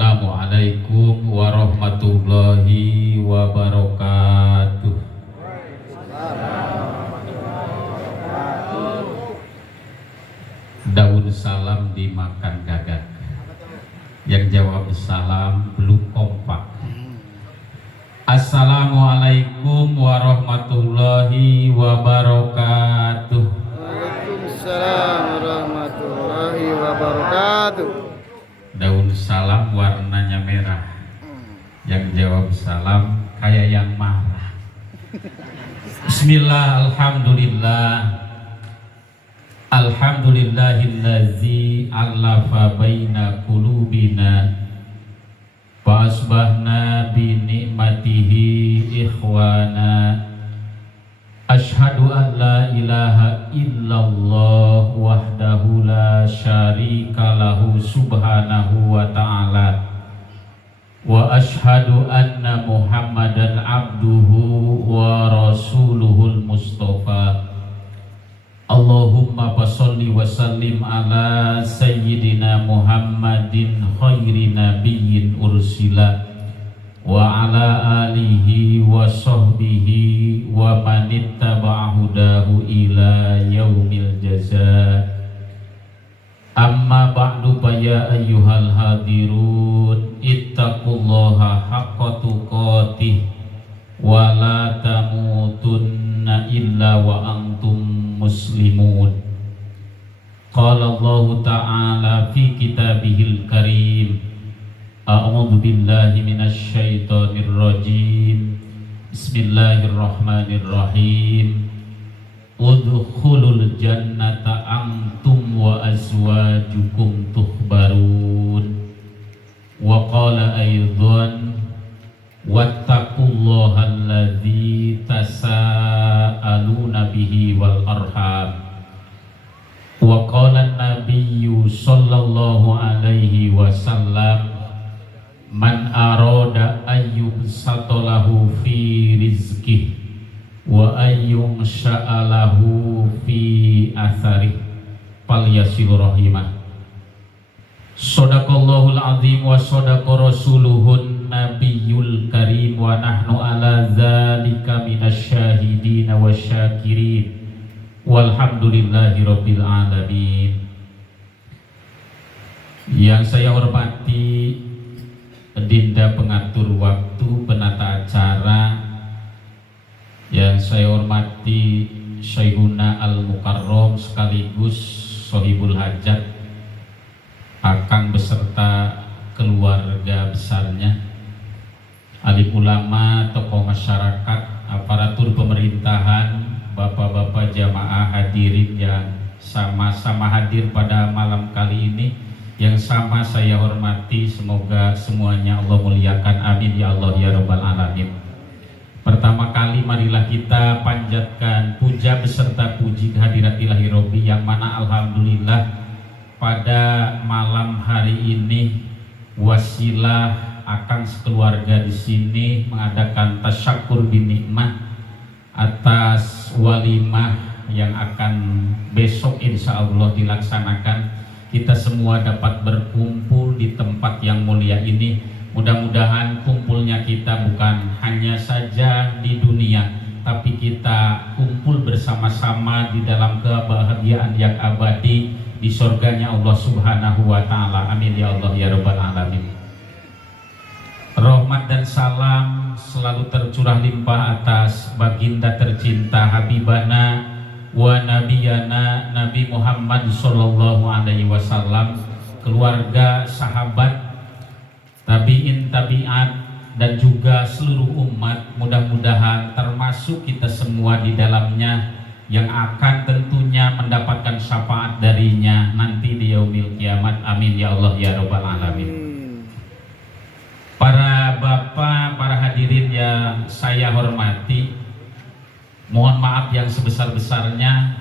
Assalamualaikum warahmatullahi wabarakatuh. Daun salam dimakan gagak. Yang jawab salam belum kompak. Assalamualaikum warahmatullahi wabarakatuh. Waalaikumsalam warahmatullahi wabarakatuh. Daun salam warnanya merah. Yang jawab salam kayak yang marah. Bismillah, alhamdulillah. Alhamdulillahillazi allafa baina qulubina fa asbahna bi ni'matihi ikhwana. Asyhadu an la ilaha illallah wahdahu la syarika lahu subhanahu wa ta'ala, wa asyhadu anna Muhammadan abduhu wa rasuluhul mustafa. Allahumma fasholli wa sallim ala sayyidina Muhammadin khairi nabiyyin ursila wa ala alihi wa sahbihi wa manittaba'a hudahu ila yaumil jazaa. Amma ba'du fa ya ayyuhal hadirun ittaqullaha haqqa tuqatih wa la tamutunna illa wa antum muslimun. Qala Allah ta'ala fi kitabihil karim, a'udzu billahi minasy syaithanir rajim. Bismillahirrahmanirrahim. Udkhulul jannata antum wa azwajukum tuhbarun. Wa qala aidzan wattaqullaha alladzi tasaaluna bihi wal arham. Wa qala an-nabiyyu sallallahu alaihi wasallam, man arada ayyub satolahu fi rizkih wa ayyum sya'alahu fi atharih falyasil rahimah. Shadaqallahul azim wa shadaqa rasuluhun nabiyyul karim wa nahnu ala dzalika minasyahidin wa syakirin walhamdulillahi rabbil alamin. Yang saya hormati Dinda pengatur waktu, penata acara, yang saya hormati Syekhuna Al-Mukarrom sekaligus Sohibul Hajat, akang beserta keluarga besarnya, alim ulama, tokoh masyarakat, aparatur pemerintahan, bapak-bapak jamaah hadirin yang sama-sama hadir pada malam kali ini, yang sama saya hormati, semoga semuanya Allah muliakan, amin ya Allah ya rabbal alamin. Pertama kali marilah kita panjatkan puja beserta puji kehadirat ilahi Robbi, yang mana alhamdulillah pada malam hari ini wasilah akang sekeluarga di sini mengadakan tasyakur binikmah atas walimah yang akan besok insya Allah dilaksanakan. Kita semua dapat berkumpul di tempat yang mulia ini. Mudah-mudahan kumpulnya kita bukan hanya saja di dunia, tapi kita kumpul bersama-sama di dalam kebahagiaan yang abadi di surganya Allah Subhanahu wa ta'ala. Amin ya Allah ya rabbal alamin. Rahmat dan salam selalu tercurah limpah atas baginda tercinta Habibana wa nabiyana Nabi Muhammad sallallahu alaihi wasallam, keluarga, sahabat, tabi'in, tabi'at, dan juga seluruh umat. Mudah-mudahan termasuk kita semua di dalamnya yang akan tentunya mendapatkan syafaat darinya nanti di yaumil kiamat. Amin ya Allah ya rabbal alamin. Para bapak, para hadirin yang saya hormati, mohon maaf yang sebesar-besarnya.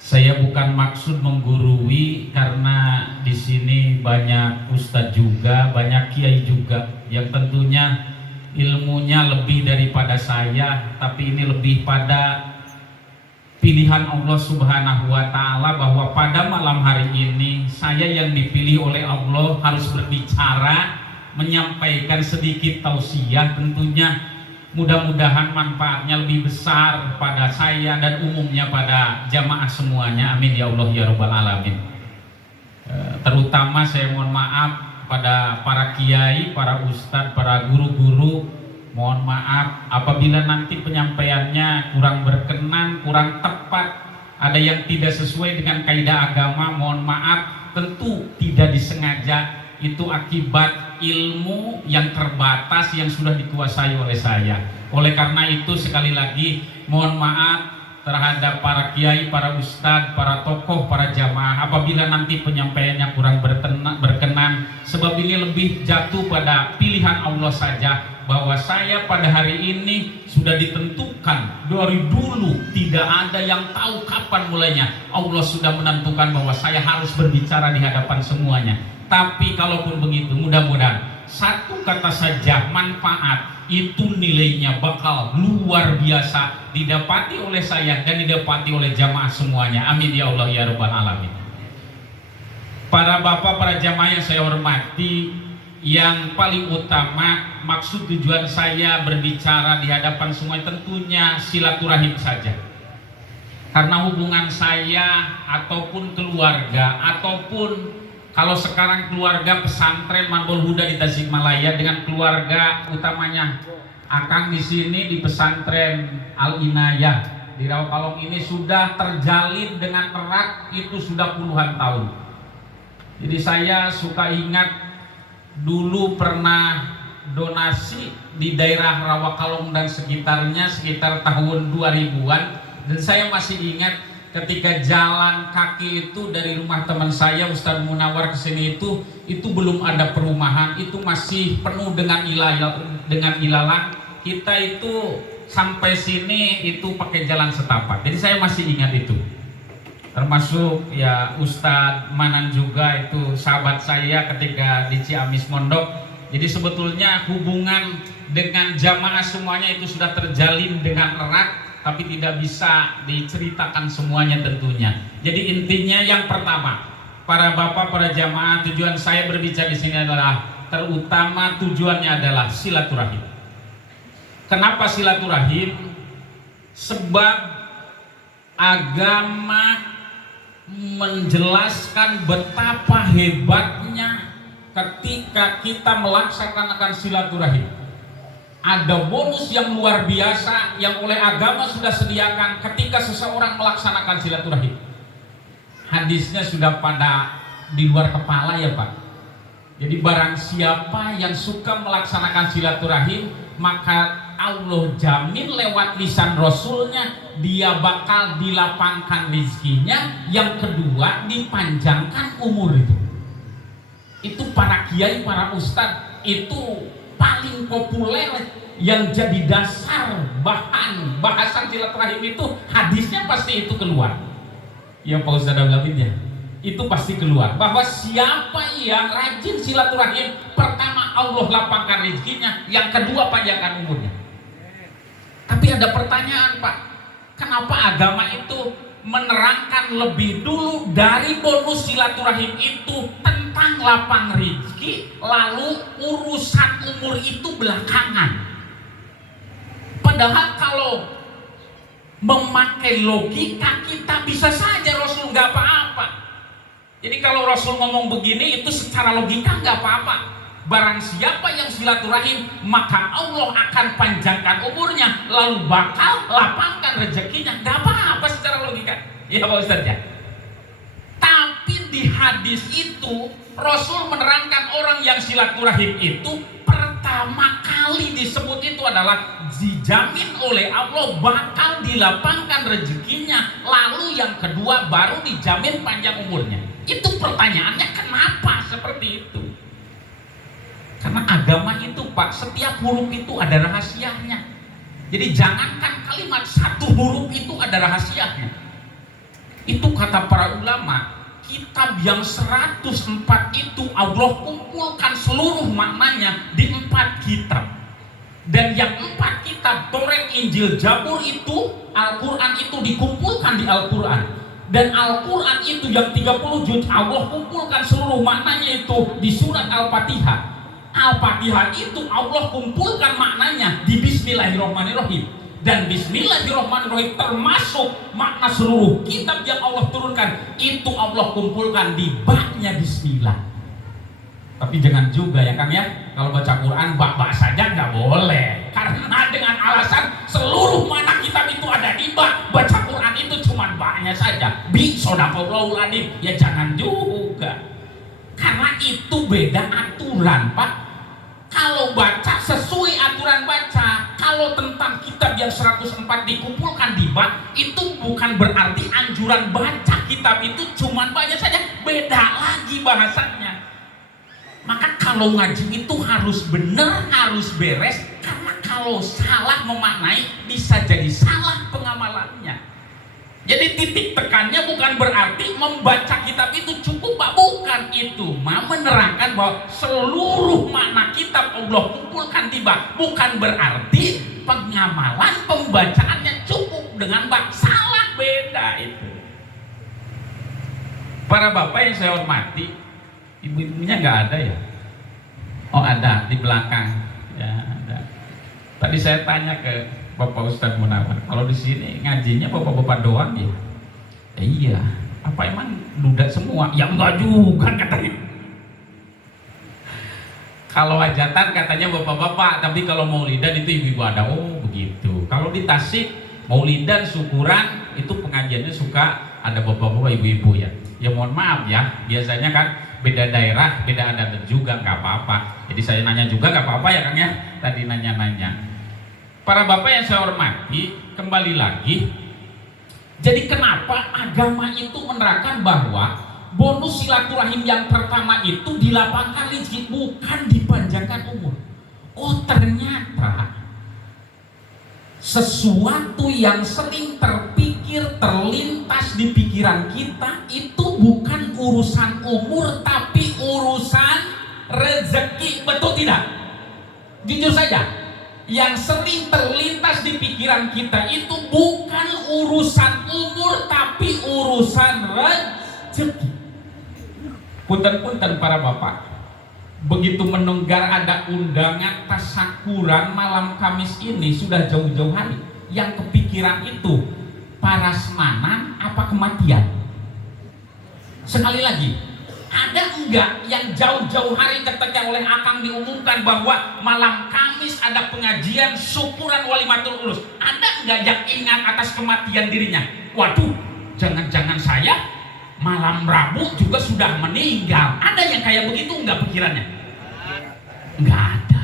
Saya bukan maksud menggurui, karena di sini banyak ustadz juga, banyak kiai juga yang tentunya ilmunya lebih daripada saya, tapi ini lebih pada pilihan Allah Subhanahu wa Ta'ala bahwa pada malam hari ini saya yang dipilih oleh Allah harus berbicara, menyampaikan sedikit tausiah. Tentunya mudah-mudahan manfaatnya lebih besar pada saya dan umumnya pada jamaah semuanya. Amin ya Allah ya Rabbal Alamin. Terutama saya mohon maaf pada para kiai, para ustadz, para guru-guru. Mohon maaf apabila nanti penyampaiannya kurang berkenan, kurang tepat, ada yang tidak sesuai dengan kaidah agama. Mohon maaf, tentu tidak disengaja, itu akibat ilmu yang terbatas yang sudah dikuasai oleh saya. Oleh karena itu sekali lagi mohon maaf terhadap para kiai, para ustadz, para tokoh, para jamaah apabila nanti penyampaiannya kurang berkenan, sebab ini lebih jatuh pada pilihan Allah saja, bahwa saya pada hari ini sudah ditentukan dari dulu, tidak ada yang tahu kapan mulainya. Allah sudah menentukan bahwa saya harus berbicara di hadapan semuanya. Tapi kalaupun begitu, mudah-mudahan satu kata saja manfaat itu nilainya bakal luar biasa didapati oleh saya dan didapati oleh jamaah semuanya. Amin ya Allah ya Rabbal Alamin. Para bapak, para jamaah yang saya hormati, yang paling utama maksud tujuan saya berbicara di hadapan semua tentunya silaturahim saja. Karena hubungan saya ataupun keluarga ataupun kalau sekarang keluarga pesantren Manbul Huda di Tasikmalaya dengan keluarga utamanya Akang di sini di pesantren Al Inayah di Rawakalong ini sudah terjalin dengan erat itu sudah puluhan tahun. Jadi saya suka ingat dulu pernah donasi di daerah Rawakalong dan sekitarnya sekitar tahun 2000-an, dan saya masih ingat ketika jalan kaki itu dari rumah teman saya Ustadz Munawar ke sini itu belum ada perumahan, itu masih penuh dengan ilalang. Kita itu sampai sini itu pakai jalan setapak. Jadi saya masih ingat itu. Termasuk ya Ustadz Manan juga itu sahabat saya ketika di Ciamis Mondok. Jadi sebetulnya hubungan dengan jamaah semuanya itu sudah terjalin dengan erat, tapi tidak bisa diceritakan semuanya tentunya. Jadi intinya yang pertama, para bapak, para jamaah, tujuan saya berbicara di sini adalah terutama tujuannya adalah silaturahim. Kenapa silaturahim? Sebab agama menjelaskan betapa hebatnya ketika kita melaksanakan silaturahim. Ada bonus yang luar biasa yang oleh agama sudah sediakan ketika seseorang melaksanakan silaturahim. Hadisnya sudah pada di luar kepala ya Pak. Jadi barang siapa yang suka melaksanakan silaturahim, maka Allah jamin lewat lisan Rasulnya dia bakal dilapangkan rezekinya. Yang kedua dipanjangkan umur itu. Itu para kiai, para ustadz itu paling populer yang jadi dasar bahan bahasan silaturahim itu hadisnya pasti itu keluar. Ya Pak Ustadz Abdul ya. Itu pasti keluar bahwa siapa yang rajin silaturahim, pertama Allah lapangkan rezekinya, yang kedua panjangkan umurnya. Tapi ada pertanyaan Pak, kenapa agama itu menerangkan lebih dulu dari bonus silaturahim itu tentang lapang rezeki, lalu urusan umur itu belakangan? Padahal kalau memakai logika kita bisa saja Rasul nggak apa-apa. Jadi kalau Rasul ngomong begini itu secara logika nggak apa-apa. Barang siapa yang silaturahim maka Allah akan panjangkan umurnya, lalu bakal lapangkan rezekinya. Nggak apa-apa secara logika. Ya Pak Ustadz ya. Tapi di hadis itu Rasul menerangkan orang yang silaturahim itu pertama kali disebut itu adalah dijamin oleh Allah bakal dilapangkan rezekinya, lalu yang kedua baru dijamin panjang umurnya. Itu pertanyaannya kenapa seperti itu? Karena agama itu Pak, setiap huruf itu ada rahasianya. Jadi jangankan kalimat satu huruf itu ada rahasianya. Itu kata para ulama, kitab yang 104 itu Allah kumpulkan seluruh maknanya di 4 kitab. Dan yang 4 kitab, Taurat, Injil, Zabur itu, Al-Quran itu dikumpulkan di Al-Quran. Dan Al-Quran itu yang 30 juz, Allah kumpulkan seluruh maknanya itu di surat Al-Fatihah. Al-Fatihah itu Allah kumpulkan maknanya di Bismillahirrahmanirrahim. Dan Bismillahirrahmanirrahim termasuk makna seluruh kitab yang Allah turunkan, itu Allah kumpulkan di baknya Bismillah. Tapi jangan juga ya Kang ya, kalau baca Quran bak-bak saja nggak boleh, karena dengan alasan seluruh makna kitab itu ada di bak. Baca Quran itu cuma baknya saja, bi sodaqallahul adzim, ya jangan juga, karena itu beda aturan Pak. Kalau baca sesuai aturan baca, kalau tentang kitab yang 104 dikumpulkan di bak, itu bukan berarti anjuran baca kitab itu cuma baknya saja, beda lagi bahasanya. Maka kalau ngaji itu harus benar, harus beres, karena kalau salah memaknai bisa jadi salah pengamalannya. Jadi titik tekannya bukan berarti membaca kitab itu cukup Pak, bukan itu. Menerangkan bahwa seluruh makna kitab Allah kumpulkan di bak, bukan berarti pengamalan pembacaannya cukup dengan bak, salah, beda itu. Para bapak yang saya hormati, ibu-ibunya nggak ada ya? Oh ada di belakang ya, ada. Tadi saya tanya ke Bapak Ustadz Munawar, kalau di sini ngajinya bapak-bapak doang ya? Iya. Apa emang duda semua? Ya enggak juga katanya. Kalau hajatan katanya bapak-bapak, tapi kalau maulidan itu ibu-ibu ada. Oh begitu. Kalau di Tasik maulidan syukuran itu pengajiannya suka ada bapak-bapak ibu-ibu ya. Ya mohon maaf ya, biasanya kan beda daerah, beda adat juga, nggak apa-apa. Jadi saya nanya juga nggak apa-apa ya Kang ya. Tadi nanya-nanya. Para bapak yang saya hormati, kembali lagi. Jadi kenapa agama itu menerangkan bahwa bonus silaturahim yang pertama itu dilapangkan rezeki, bukan dipanjangkan umur. Oh ternyata sesuatu yang sering terpikir, terlintas di pikiran kita itu bukan urusan umur, tapi urusan rezeki, betul tidak? Jujur saja, yang sering terlintas di pikiran kita itu bukan urusan umur, tapi urusan rezeki. Punten-punten para bapak, begitu menunggar ada undangan tasakuran malam Kamis ini sudah jauh-jauh hari, yang kepikiran itu parasmanan apa kematian? Sekali lagi, ada enggak yang jauh-jauh hari ketika oleh Akang diumumkan bahwa malam Kamis ada pengajian syukuran walimatul urus, ada enggak yang ingat atas kematian dirinya? Waduh, jangan-jangan saya malam Rabu juga sudah meninggal. Ada yang kayak begitu enggak pikirannya? Enggak ada.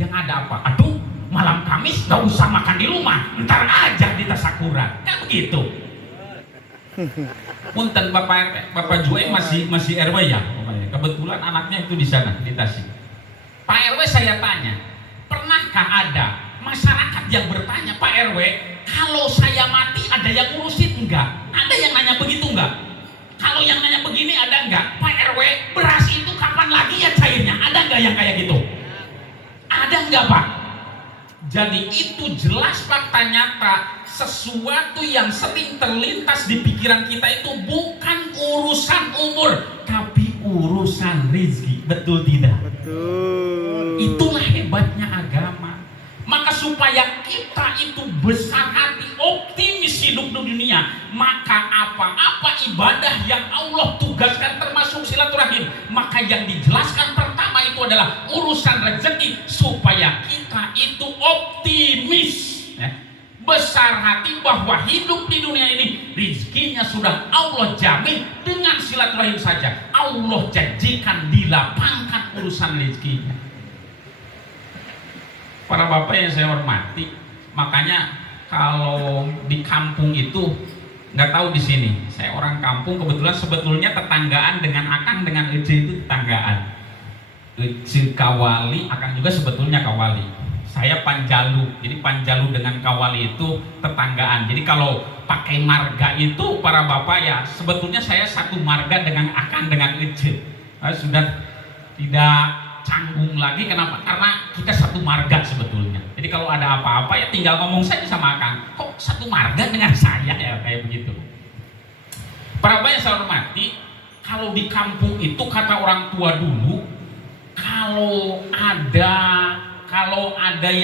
Yang ada apa? Aduh, malam Kamis gak usah makan di rumah, ntar aja di tasakuran. Kan begitu. Punten Bapak Juwe masih RW ya. Kebetulan anaknya itu di sana di Tasik. Pak RW saya tanya, pernahkah ada masyarakat yang bertanya, Pak RW, kalau saya mati ada yang ngurusin enggak? Ada yang nanya begitu enggak? Kalau yang nanya begini ada enggak? Pak RW, beras itu kapan lagi ya cairnya? Ada enggak yang kayak gitu? Ada enggak Pak? Jadi itu jelas fakta nyata, sesuatu yang sering terlintas di pikiran kita itu bukan urusan umur, tapi urusan rezeki. Betul tidak? Betul. Itulah hebatnya agama. Maka supaya kita itu besar hati, optimis hidup di dunia, maka apa-apa ibadah yang Allah tugaskan termasuk silaturahim, maka yang dijelaskan pertama itu adalah urusan rezeki, supaya kita itu optimis ya, besar hati bahwa hidup di dunia ini rezekinya sudah Allah jamin, dengan silaturahim saja Allah janjikan dilapangkan urusan rezekinya. Para bapak yang saya hormati, makanya kalau di kampung itu nggak tahu di sini, saya orang kampung kebetulan sebetulnya tetanggaan dengan Akang dengan Ece itu tetanggaan. Ece Kawali, Akang juga sebetulnya Kawali. Saya Panjalu, jadi Panjalu dengan Kawali itu tetanggaan. Jadi kalau pakai marga itu para bapak ya sebetulnya saya satu marga dengan Akang dengan Ece. Sudah tidak canggung lagi, kenapa? Karena kita satu marga sebetulnya. Jadi kalau ada apa-apa ya tinggal ngomong saja sama Akang. Kok satu marga dengan saya ya kayak begitu. Para bapak yang saya hormati, kalau di kampung itu kata orang tua dulu, kalau ada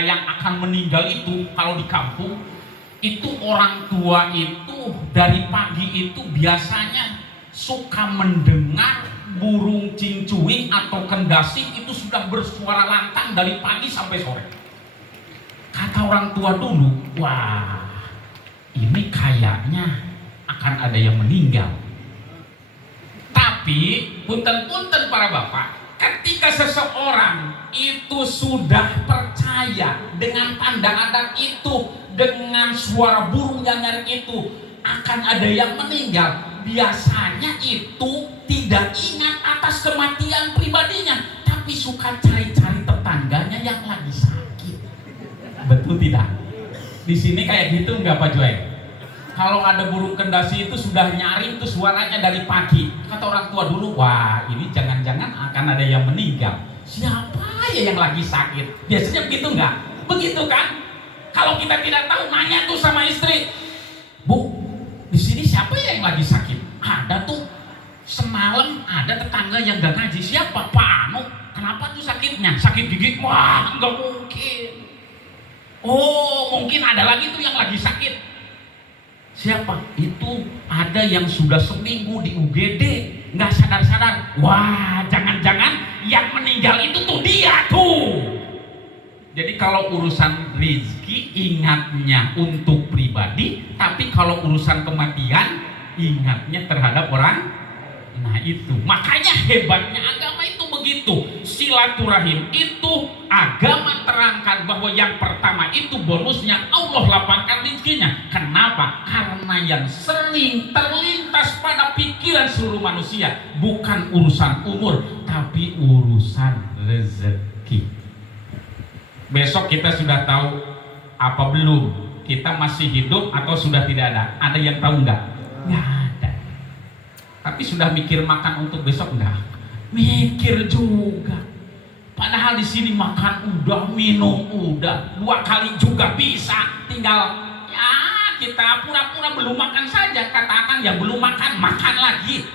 yang akan meninggal itu, kalau di kampung itu orang tua itu dari pagi itu biasanya suka mendengar burung cincuing atau kendasi itu sudah bersuara lantang dari pagi sampai sore. Kata orang tua dulu, wah ini kayaknya akan ada yang meninggal. Tapi punten-punten para bapak, ketika seseorang itu sudah percaya dengan tanda adat itu, dengan suara burung yang nyaring itu akan ada yang meninggal, biasanya itu tidak ingat atas kematian pribadinya, tapi suka cari-cari tetangganya yang lagi sakit. Betul tidak? Di sini kayak gitu nggak Pak Joy? Kalau ada burung kendasi itu sudah nyaring tuh suaranya dari pagi. Kata orang tua dulu, wah ini jangan-jangan akan ada yang meninggal. Siapa ya yang lagi sakit? Biasanya begitu nggak? Begitu kan? Kalau kita tidak tahu, nanya tuh sama istri, Bu, di sini siapa ya yang lagi sakit? Ada tuh, semalam ada tetangga yang gak ngaji. Siapa? Pak Anu. Kenapa tuh sakitnya? Sakit gigi? Wah, nggak mungkin. Oh, mungkin ada lagi tuh yang lagi sakit. Siapa? Itu ada yang sudah seminggu di UGD, nggak sadar-sadar. Wah, jangan-jangan yang meninggal itu tuh dia tuh. Jadi kalau urusan rezeki ingatnya untuk pribadi, tapi kalau urusan kematian ingatnya terhadap orang. Nah itu, makanya hebatnya agama itu begitu. Silaturahim itu agama terangkan bahwa yang pertama itu bonusnya Allah lapangkan rezekinya. Kenapa? Karena yang sering terlintas pada pikiran seluruh manusia bukan urusan umur, tapi urusan rezeki. Besok kita sudah tahu apa belum? Kita masih hidup atau sudah tidak ada? Ada yang tahu nggak? Nggak ada. Tapi sudah mikir makan untuk besok nggak? Mikir juga. Padahal di sini makan udah, minum udah, 2 kali juga bisa. Tinggal ya kita pura-pura belum makan saja. Katakan yang belum makan, makan lagi.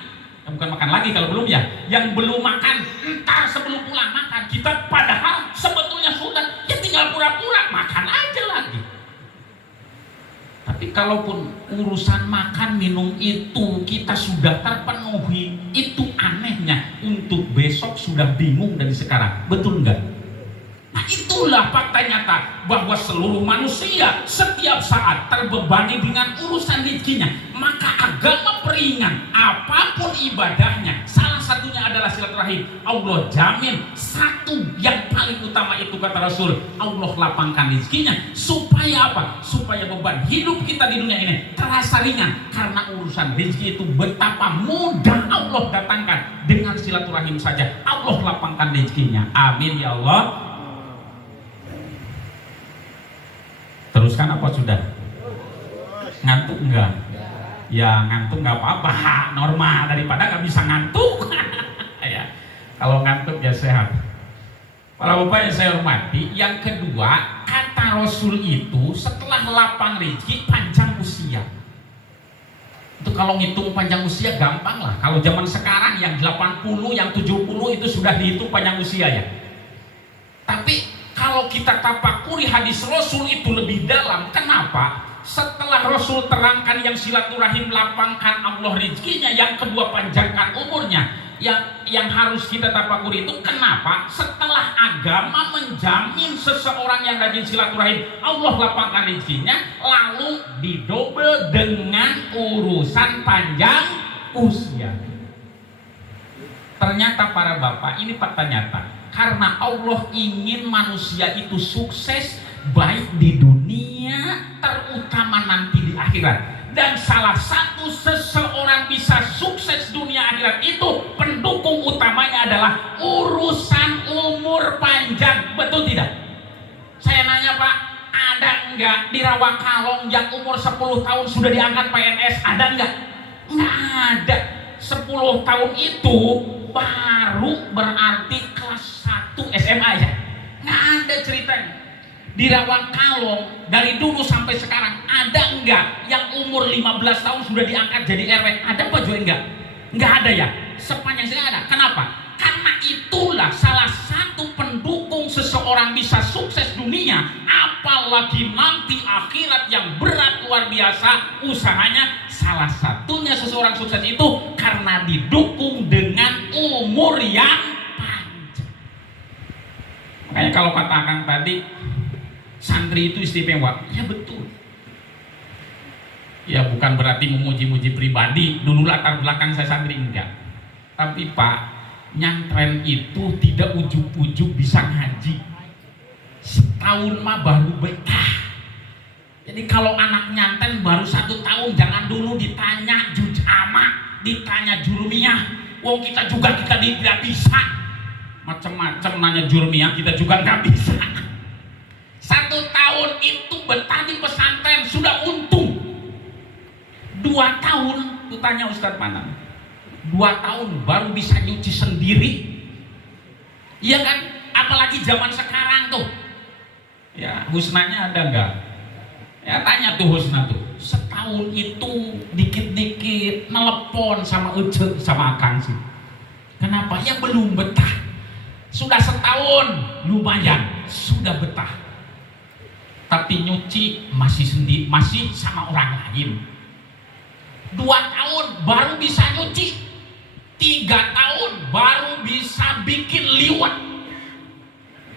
Bukan makan lagi kalau belum ya. Yang belum makan, entar sebelum pulang makan. Kita padahal sebetulnya sudah, ya tinggal pura-pura makan aja lagi. Tapi kalaupun urusan makan minum itu kita sudah terpenuhi, itu anehnya untuk besok sudah bingung dari sekarang. Betul enggak? Nah itulah fakta nyata bahwa seluruh manusia setiap saat terbebani dengan urusan rezekinya. Maka agama peringan apapun ibadahnya, salah satunya adalah silaturahim. Allah jamin satu yang paling utama itu kata Rasul, Allah lapangkan rezekinya. Supaya apa? Supaya beban hidup kita di dunia ini terasa ringan. Karena urusan rezeki itu betapa mudah Allah datangkan. Dengan silaturahim saja Allah lapangkan rezekinya. Amin ya Allah. Teruskan apa sudah? Ngantuk enggak? Ya ngantuk nggak apa-apa, normal daripada nggak bisa ngantuk. Ya, kalau ngantuk ya sehat. Para bapak yang saya hormati, yang kedua kata Rasul itu setelah lapang rezeki panjang usia. Itu kalau ngitung panjang usia gampang lah. Kalau zaman sekarang yang 80, yang 70 itu sudah dihitung panjang usia ya. Tapi kalau kita tapakuri hadis Rasul itu lebih dalam. Kenapa? Setelah Rasul terangkan yang silaturahim lapangkan Allah rezekinya, yang kedua panjangkan umurnya, yang harus kita tapakuri itu kenapa? Setelah agama menjamin seseorang yang rajin silaturahim Allah lapangkan rezekinya, lalu didobel dengan urusan panjang usia. Ternyata para bapak, ini fakta nyata. Karena Allah ingin manusia itu sukses baik di dunia, terutama nanti di akhirat. Dan salah satu seseorang bisa sukses dunia akhirat itu pendukung utamanya adalah urusan umur panjang. Betul tidak? Saya nanya Pak, ada enggak di Rawakalong yang umur 10 tahun sudah diangkat PNS? Ada enggak? Enggak ada. 10 tahun itu baru berarti kelas 1 SMA. Di Rawangkalong dari dulu sampai sekarang ada enggak yang umur 15 tahun sudah diangkat jadi RW? Ada Pak Joy? Enggak ada ya. Sepanjang sekarang ada. Kenapa? Karena itulah salah satu pendukung seseorang bisa sukses dunia, apalagi nanti akhirat yang berat luar biasa usahanya. Salah satunya seseorang sukses itu karena didukung dengan umur yang panjang. Makanya kalau katakan tadi santri itu istimewa, ya betul. Ya bukan berarti memuji-muji pribadi, dulu latar belakang saya santri, enggak. Tapi Pak, nyantren itu tidak ujuk-ujuk bisa ngaji. Setahun mah baru betah. Jadi kalau anak nyanten baru 1 tahun, jangan dulu ditanya jujama, ditanya jurumiyah. Wong kita juga tidak bisa. Macam-macam nanya jurumiyah, kita juga nggak bisa. 1 tahun itu betah di pesantren sudah untung. 2 tahun, tuh tanya Ustadz Manang, 2 tahun baru bisa nyuci sendiri. Iya kan? Apalagi zaman sekarang tuh. Ya, husnanya ada nggak? Ya tanya tuh Husna tuh, setahun itu dikit-dikit telepon sama Ece sama Akang sih. Kenapa? Ya belum betah. Sudah setahun lumayan, sudah betah. Tapi nyuci masih sendiri, masih sama orang lain. 2 tahun baru bisa nyuci, 3 tahun baru bisa bikin liwat,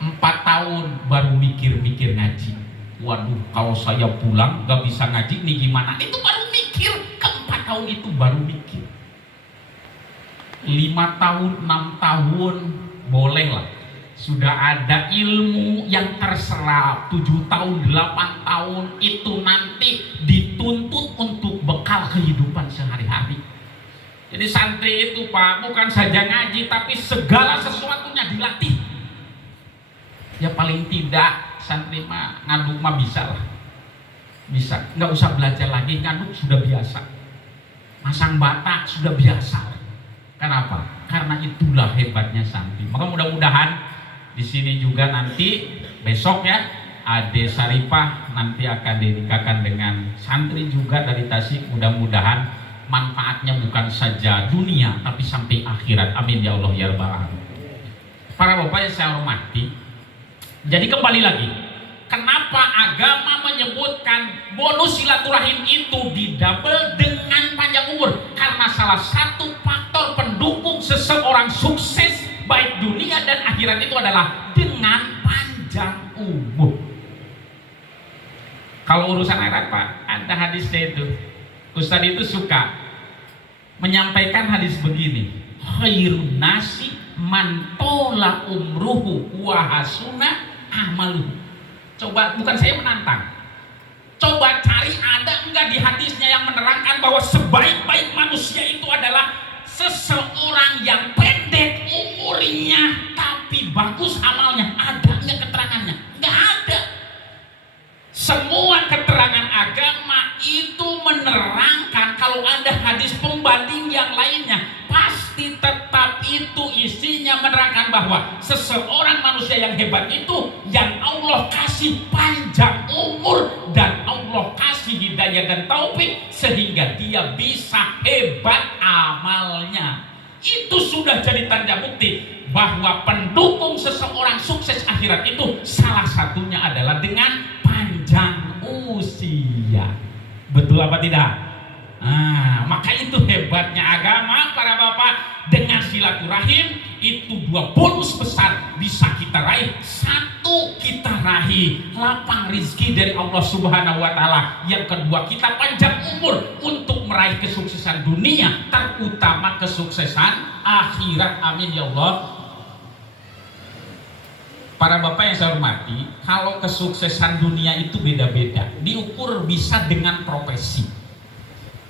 4 tahun baru mikir-mikir ngaji. Waduh, kalau saya pulang gak bisa ngaji nih gimana? Itu baru mikir. Ke-4 tahun itu baru mikir. 5 tahun, 6 tahun boleh lah. Sudah ada ilmu yang terserap. 7 tahun, 8 tahun itu nanti dituntut untuk bekal kehidupan sehari-hari. Jadi santri itu Pak, bukan saja ngaji, tapi segala sesuatunya dilatih. Ya paling tidak santri mah ngaduk mah bisa lah, bisa, nggak usah belajar lagi, ngaduk sudah biasa, masang bata sudah biasa. Kenapa? Karena itulah hebatnya santri. Maka mudah-mudahan di sini juga nanti besok ya Ade Saripah nanti akan dinikahkan dengan santri juga dari Tasik. Mudah-mudahan manfaatnya bukan saja dunia tapi sampai akhirat. Amin ya Allah ya rabbal alamin. Para bapak yang saya hormati, jadi kembali lagi, kenapa agama menyebutkan bonus silaturahim itu didouble dengan panjang umur? Karena salah satu faktor pendukung seseorang sukses baik dunia dan akhirat itu adalah dengan panjang umur. Kalau urusan akhirat Pak, ada hadisnya itu. Ustadz itu suka menyampaikan hadis begini, khairun nasi man tola umruhu wa hasuna amaluhu. Coba, bukan saya menantang, coba cari ada enggak di hadisnya yang menerangkan bahwa sebaik-baik manusia itu adalah seseorang yang pendek umurnya tapi bagus amalnya. Ada enggak keterangannya? Enggak ada. Semua keterangan agama itu menerangkan, kalau ada hadis pembanding yang lainnya pasti tetap itu isinya menerangkan bahwa seseorang manusia yang hebat itu yang Allah kasih panjang umur dan Allah kasih hidayah dan taufik sehingga dia bisa hebat amalnya. Itu sudah jadi tanda bukti bahwa pendukung seseorang sukses akhirat itu salah satunya adalah dengan panjang usia. Betul apa tidak? Maka itu hebatnya agama para bapak. Dengan silaturahim itu 2 bonus besar bisa kita raih. 1, kita raih lapang rizki dari Allah Subhanahu wa Ta'ala. Yang kedua, kita panjang umur untuk meraih kesuksesan dunia, terutama kesuksesan akhirat. Amin ya Allah. Para bapak yang saya hormati, kalau kesuksesan dunia itu beda-beda, diukur bisa dengan profesi.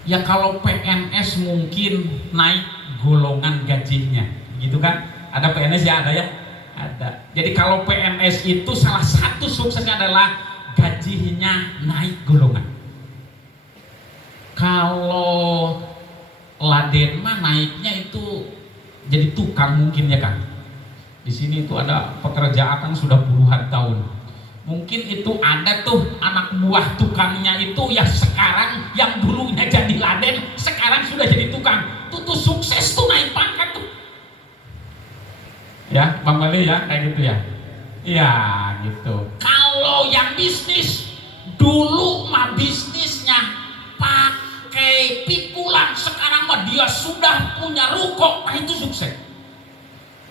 Ya kalau PNS mungkin naik golongan gajinya, gitu kan? Ada PNS ya, ada ya? Ada. Jadi kalau PNS itu salah satu suksesnya adalah gajinya naik golongan. Kalau Laden mah naiknya itu jadi tukang mungkin ya kan? Di sini itu ada pekerja akang sudah puluhan tahun. Mungkin itu ada tuh anak buah tukangnya itu ya sekarang yang dulunya jadi laden sekarang sudah jadi tukang. Tuh sukses tuh naik pangkat tuh. Ya, Bang Bali ya kayak gitu ya. Iya gitu. Kalau yang bisnis dulu mah bisnisnya pakai pikulan, sekarang mah dia sudah punya ruko, nah itu sukses.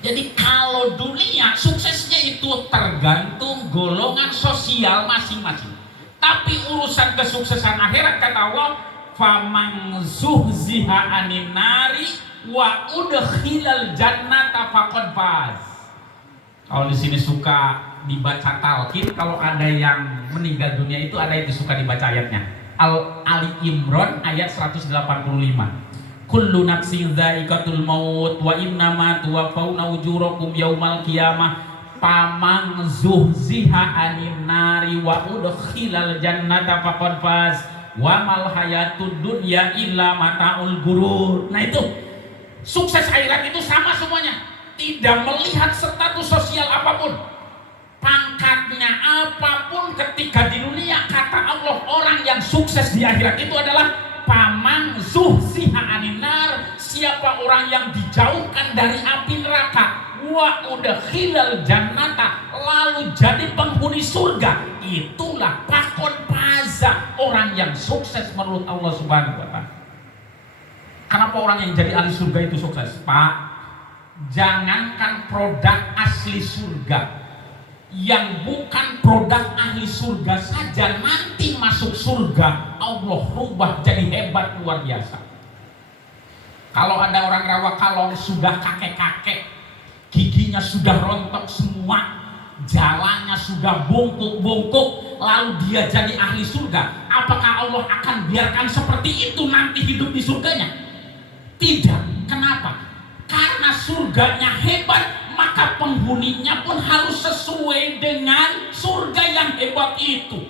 Jadi kalau dunia suksesnya itu tergantung golongan sosial masing-masing. Tapi urusan kesuksesan akhirat kata Allah, "Faman zuhziha 'anil nari wa udkhilal jannata faqad faz." Kalau di sini suka dibaca talqin, kalau ada yang meninggal dunia itu ada itu suka dibaca ayatnya. Ali Imran ayat 185. Kullu nafsin dha'iqatul maut wa innama tuwaffawna ujurakum yaumal qiyamah faman zuhziha 'anil nari wa udkhilal jannata faqad faz wa mal hayatud dunya illa mataul ghurur. Nah itu sukses akhirat itu sama semuanya, tidak melihat status sosial apapun, pangkatnya apapun. Ketika di dunia kata Allah orang yang sukses di akhirat itu adalah paman zuhziha 'anil nar, siapa orang yang dijauhkan dari api neraka, wa udkhilal jannata, lalu jadi penghuni surga, itulah pakon paza, orang yang sukses menurut Allah Subhanahu wa taala. Kenapa orang yang jadi ahli surga itu sukses? Pak, jangankan produk asli surga, yang bukan produk ahli surga saja nanti masuk surga Allah rubah jadi hebat luar biasa. Kalau ada orang rawa kalong sudah kakek-kakek, giginya sudah rontok semua, jalannya sudah bungkuk-bungkuk, lalu dia jadi ahli surga, apakah Allah akan biarkan seperti itu nanti hidup di surganya? Tidak. Kenapa? Karena surganya hebat, maka penghuninya pun harus sesuai dengan surga yang hebat itu.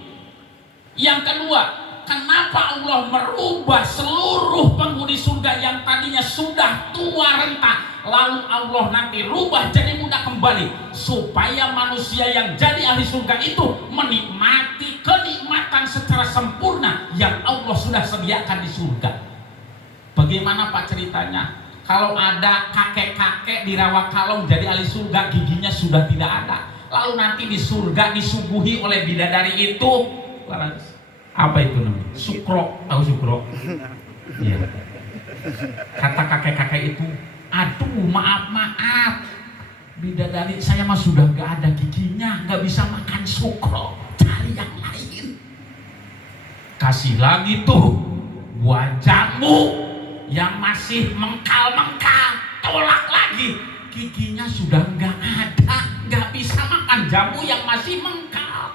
Yang kedua, kenapa Allah merubah seluruh penghuni surga yang tadinya sudah tua renta, lalu Allah nanti rubah jadi muda kembali, supaya manusia yang jadi ahli surga itu menikmati kenikmatan secara sempurna yang Allah sudah sediakan di surga. Bagaimana Pak ceritanya? Kalau ada kakek-kakek di rawa kalong jadi ahli surga, giginya sudah tidak ada, lalu nanti di surga disuguhi oleh bidadari itu, apa itu namanya? Sukro, tahu sukro? Ya. Kata kakek-kakek itu, aduh maaf, bidadari saya mah sudah gak ada giginya, gak bisa makan sukro, cari yang lain. Kasih lagi tuh buah jamu yang masih mengkal-mengkal, tolak lagi, giginya sudah nggak ada, nggak bisa makan jamu yang masih mengkal.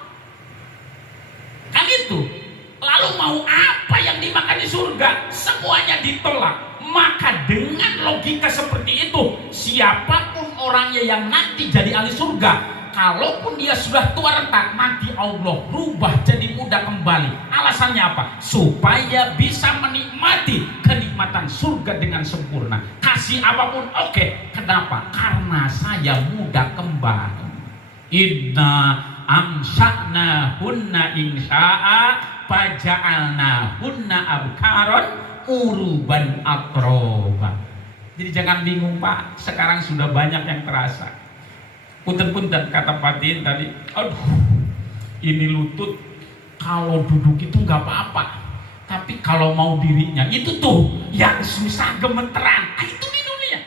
Kan itu. Lalu mau apa yang dimakan di surga? Semuanya ditolak. Maka dengan logika seperti itu, siapapun orangnya yang nanti jadi ahli surga, kalaupun dia sudah tua renta, nanti Allah rubah jadi muda kembali. Alasannya apa? Supaya bisa menikmati kenikmatan surga dengan sempurna. Kasih apapun oke. Kenapa? Karena saya muda kembali. Inna amsa'na hunna insya'a faja'alna hunna abkaron uruban atroba. Jadi jangan bingung Pak, sekarang sudah banyak yang terasa. Punten-punten kata Patin tadi, aduh ini lutut kalau duduk itu nggak apa-apa, tapi kalau mau dirinya itu tuh yang susah gemeteran. Itu di dunia.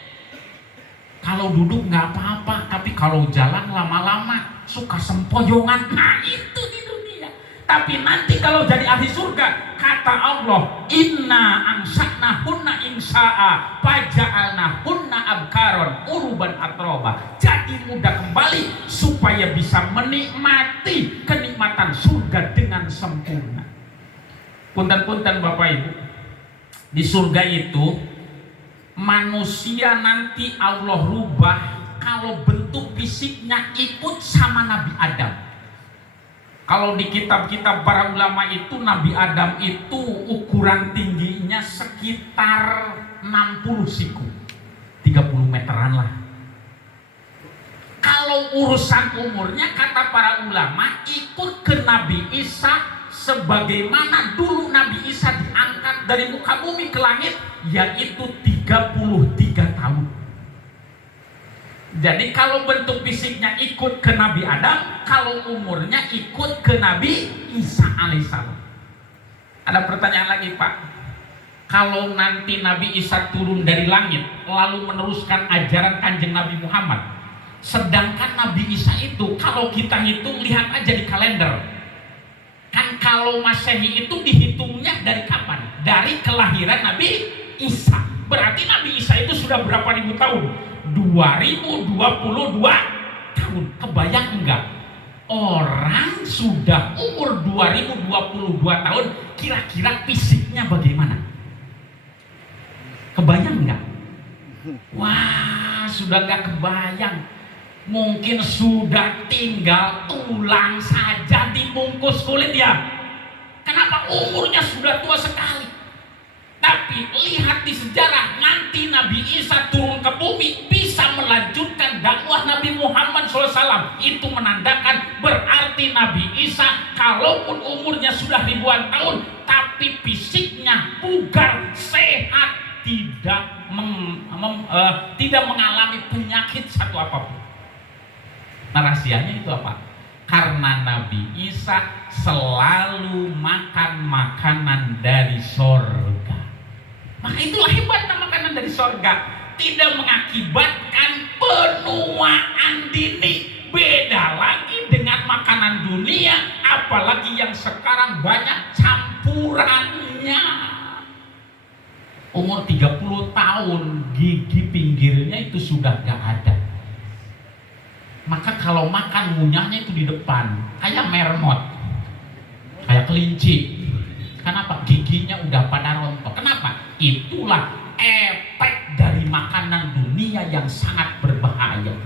Kalau duduk nggak apa-apa, tapi kalau jalan lama-lama suka sempoyongan. Nah itu di dunia. Tapi nanti kalau jadi ahli surga, kata Allah, inna ansa'na hunna insya'a faja'alna hunna abkaron uruban atroba. Jadi mudah kembali supaya bisa menikmati kenikmatan surga dengan sempurna. Punten-punten Bapak Ibu, di surga itu manusia nanti Allah rubah kalau bentuk fisiknya ikut sama Nabi Adam. Kalau di kitab-kitab para ulama itu Nabi Adam itu ukuran tingginya sekitar 60 siku, 30 meteran lah. Kalau kalau urusan umurnya kata para ulama ikut ke Nabi Isa sebagaimana dulu Nabi Isa diangkat dari muka bumi ke langit, yaitu 33 tahun. Jadi kalau bentuk fisiknya ikut ke Nabi Adam, kalau umurnya ikut ke Nabi Isa alaihissalam. Ada pertanyaan lagi, Pak. Kalau nanti Nabi Isa turun dari langit lalu meneruskan ajaran Kanjeng Nabi Muhammad, sedangkan Nabi Isa itu kalau kita hitung, lihat aja di kalender, kan kalau Masehi itu dihitungnya dari kapan? Dari kelahiran Nabi Isa. Berarti Nabi Isa itu sudah berapa ribu tahun? 2022 tahun. Kebayang enggak? Orang sudah umur 2022 tahun, kira-kira fisiknya bagaimana? Kebayang nggak? Wah, sudah nggak kebayang. Mungkin sudah tinggal tulang saja dibungkus kulit ya. Kenapa? Umurnya sudah tua sekali. Tapi lihat di sejarah, nanti Nabi Isa turun ke bumi bisa melanjutkan dakwah Nabi Muhammad SAW. Itu menandakan berarti Nabi Isa kalaupun umurnya sudah ribuan tahun, tapi fisiknya bugar, sehat, tidak mengalami penyakit satu apapun. Nah, rahasianya itu apa? Karena Nabi Isa selalu makan makanan dari sorga. Maka itulah hebatnya makanan dari sorga. Tidak mengakibatkan penuaan dini. Beda lagi dengan makanan dunia, apalagi yang sekarang banyak campurannya. Umur 30 tahun gigi pinggirnya itu sudah gak ada. Maka kalau makan ngunyahnya itu di depan, kayak mermot, kayak kelinci. Kenapa? Giginya udah pada rontok. Kenapa? Itulah efek dari makanan dunia yang sangat berbahaya.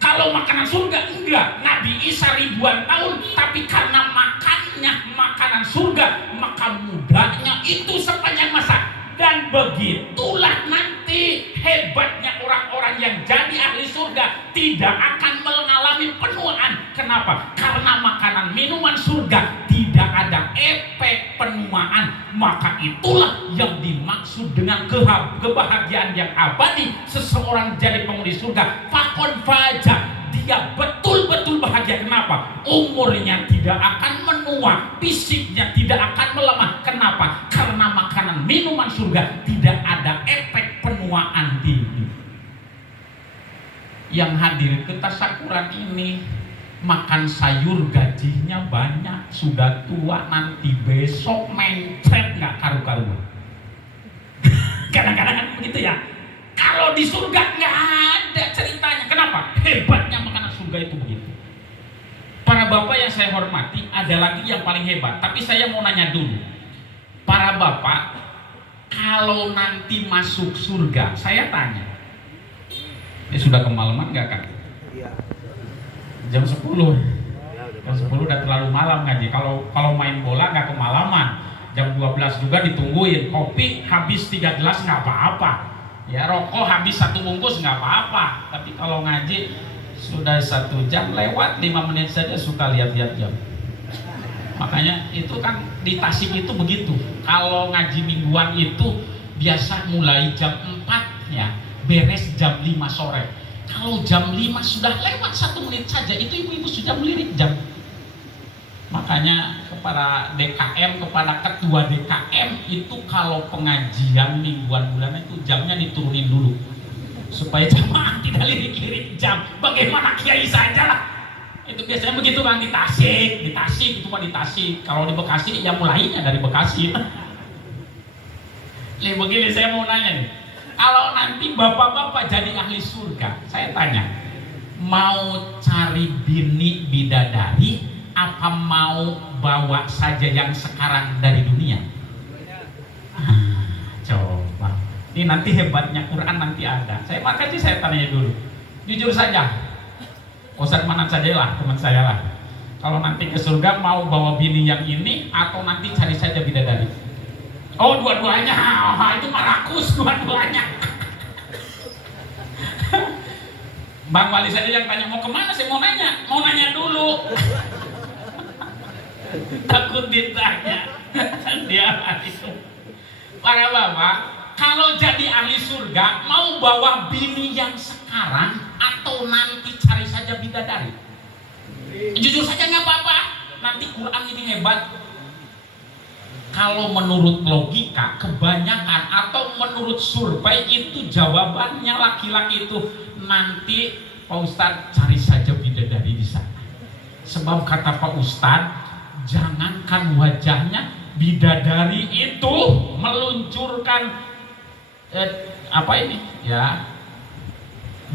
Kalau makanan surga enggak. Nabi Isa ribuan tahun, tapi karena makannya makanan surga, maka mudanya itu sepanjang masa. Dan begitulah nanti hebatnya orang-orang yang jadi ahli surga, tidak akan mengalami penuaan. Kenapa? Karena makanan minuman surga tidak ada efek penuaan. Maka itulah yang dimaksud dengan kebahagiaan yang abadi. Seseorang jadi penghuni surga, fakon faja, dia betul-betul bahagia. Kenapa? Umurnya tidak akan menua, fisiknya tidak akan melemah. Kenapa? Karena makanan minuman surga tidak ada efek penuaan dini. Yang hadir ke tasyakuran ini makan sayur gajinya banyak, sudah tua, nanti besok mencret nggak karu-karuan. Kadang-kadang kan begitu ya. Kalau di surga nggak ada ceritanya. Kenapa? Hebatnya makanan surga itu begitu. Para bapak yang saya hormati, ada lagi yang paling hebat. Tapi saya mau nanya dulu, para bapak, kalau nanti masuk surga, saya tanya, ini sudah kemalaman nggak kan? Iya. Jam 10. Jam 10 udah terlalu malam ngaji. Kalau main bola nggak kemalaman. Jam 12 juga ditungguin. Kopi habis 3 gelas nggak apa-apa. Ya, rokok habis 1 bungkus nggak apa-apa. Tapi kalau ngaji sudah 1 jam lewat 5 menit saja suka lihat-lihat jam. Makanya itu kan di Tasik itu begitu. Kalau ngaji mingguan itu biasa mulai jam 4 ya, beres jam 5 sore. Kalau jam 5 sudah lewat 1 menit saja, itu ibu-ibu sudah melirik jam. Makanya kepada DKM, kepada ketua DKM itu kalau pengajian mingguan bulanan itu jamnya diturunin dulu supaya jamaah tidak lirik-lirik jam. Bagaimana kiai saja lah. Itu biasanya begitu kan di Tasik itu mah di Tasik. Kalau di Bekasi ya mulainya dari Bekasi. Nih begini saya mau nanya nih. Kalau nanti bapak-bapak jadi ahli surga, saya tanya, mau cari bini bidadari apa mau bawa saja yang sekarang dari dunia? Coba. Ini nanti hebatnya Quran nanti ada. Makanya saya tanya dulu. Jujur saja. Ustaz mana saja lah, teman saya lah. Kalau nanti ke surga mau bawa bini yang ini atau nanti cari saja bidadari? Oh, dua-duanya. Oh, itu mah rakus dua-duanya. Bang Wali saja yang tanya mau kemana, saya mau nanya dulu. Takut ditanya. Dia itu. Para bapak, kalau jadi ahli surga mau bawa bini yang sekarang atau nanti cari saja bidadari? Jujur saja nggak apa-apa. Nanti Quran ini hebat. Kalau menurut logika kebanyakan atau menurut survei itu jawabannya laki-laki itu nanti Pak Ustadz cari saja bidadari di sana. Sebab kata Pak Ustadz, jangankan wajahnya, bidadari itu meluncurkan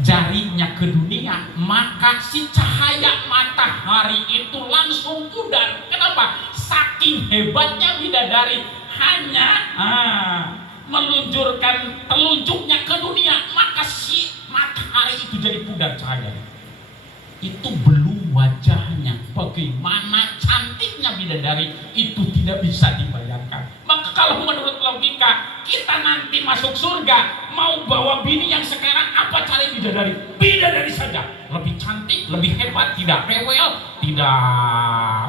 jarinya ke dunia, maka si cahaya matahari itu langsung pudar. Kenapa? Saking hebatnya bidadari, hanya meluncurkan telunjuknya ke dunia, maka si matahari itu jadi pudar cahaya. Itu belum wajahnya. Bagaimana cantiknya bidadari itu tidak bisa dibayangkan. Maka kalau menurut logika kita nanti masuk surga, mau bawa bini yang sekarang apa cari bidadari? Bidadari saja. Lebih cantik, lebih hebat, tidak rewel, tidak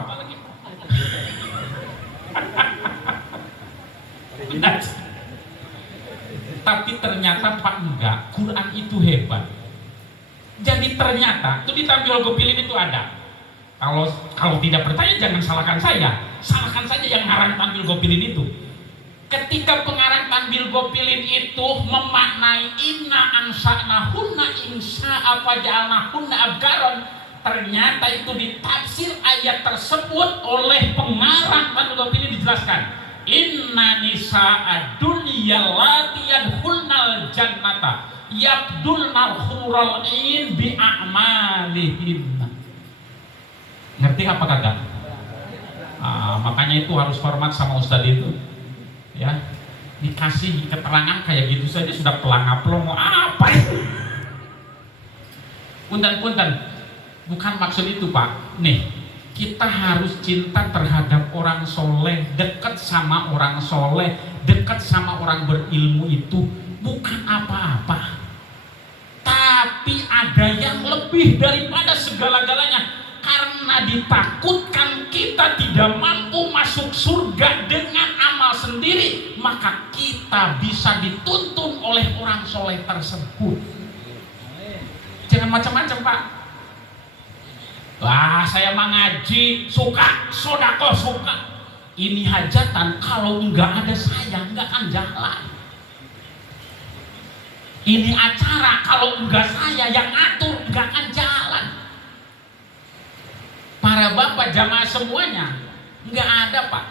apa lagi. Tapi ternyata Pak enggak, Quran itu hebat. Jadi ternyata itu di tampil gopilin itu ada. Kalau tidak percaya jangan salahkan saya. Salahkan saja yang ngarang tampil gopilin itu. Ketika pengarang tampil gopilin itu memaknai inna ansa'nahunna insya'a faja'alnahunna abgaron, ternyata itu ditafsir ayat tersebut oleh pengarang tampil gopilin dijelaskan. Inna nisa'ad dunya lati yadkhulnal jannata yabdulnal hurul in bi a'malihim. Ngerti apa kagak? Makanya itu harus hormat sama ustadz itu, ya. Dikasih keterangan kayak gitu saja sudah pelangap-pelong, mau apa itu? Punten, bukan maksud itu Pak. Nih, kita harus cinta terhadap orang soleh, dekat sama orang soleh, dekat sama orang berilmu itu bukan apa-apa. Tapi ada yang lebih daripada segala-galanya. Karena ditakutkan kita tidak mampu masuk surga dengan amal sendiri, maka kita bisa dituntun oleh orang soleh tersebut. Jangan macam-macam Pak. Wah, saya mengaji suka, sodako suka. Ini hajatan, kalau nggak ada saya nggak akan jalan. Ini acara, kalau enggak saya yang ngatur nggak akan jalan. Para bapak jamaah semuanya, nggak ada Pak.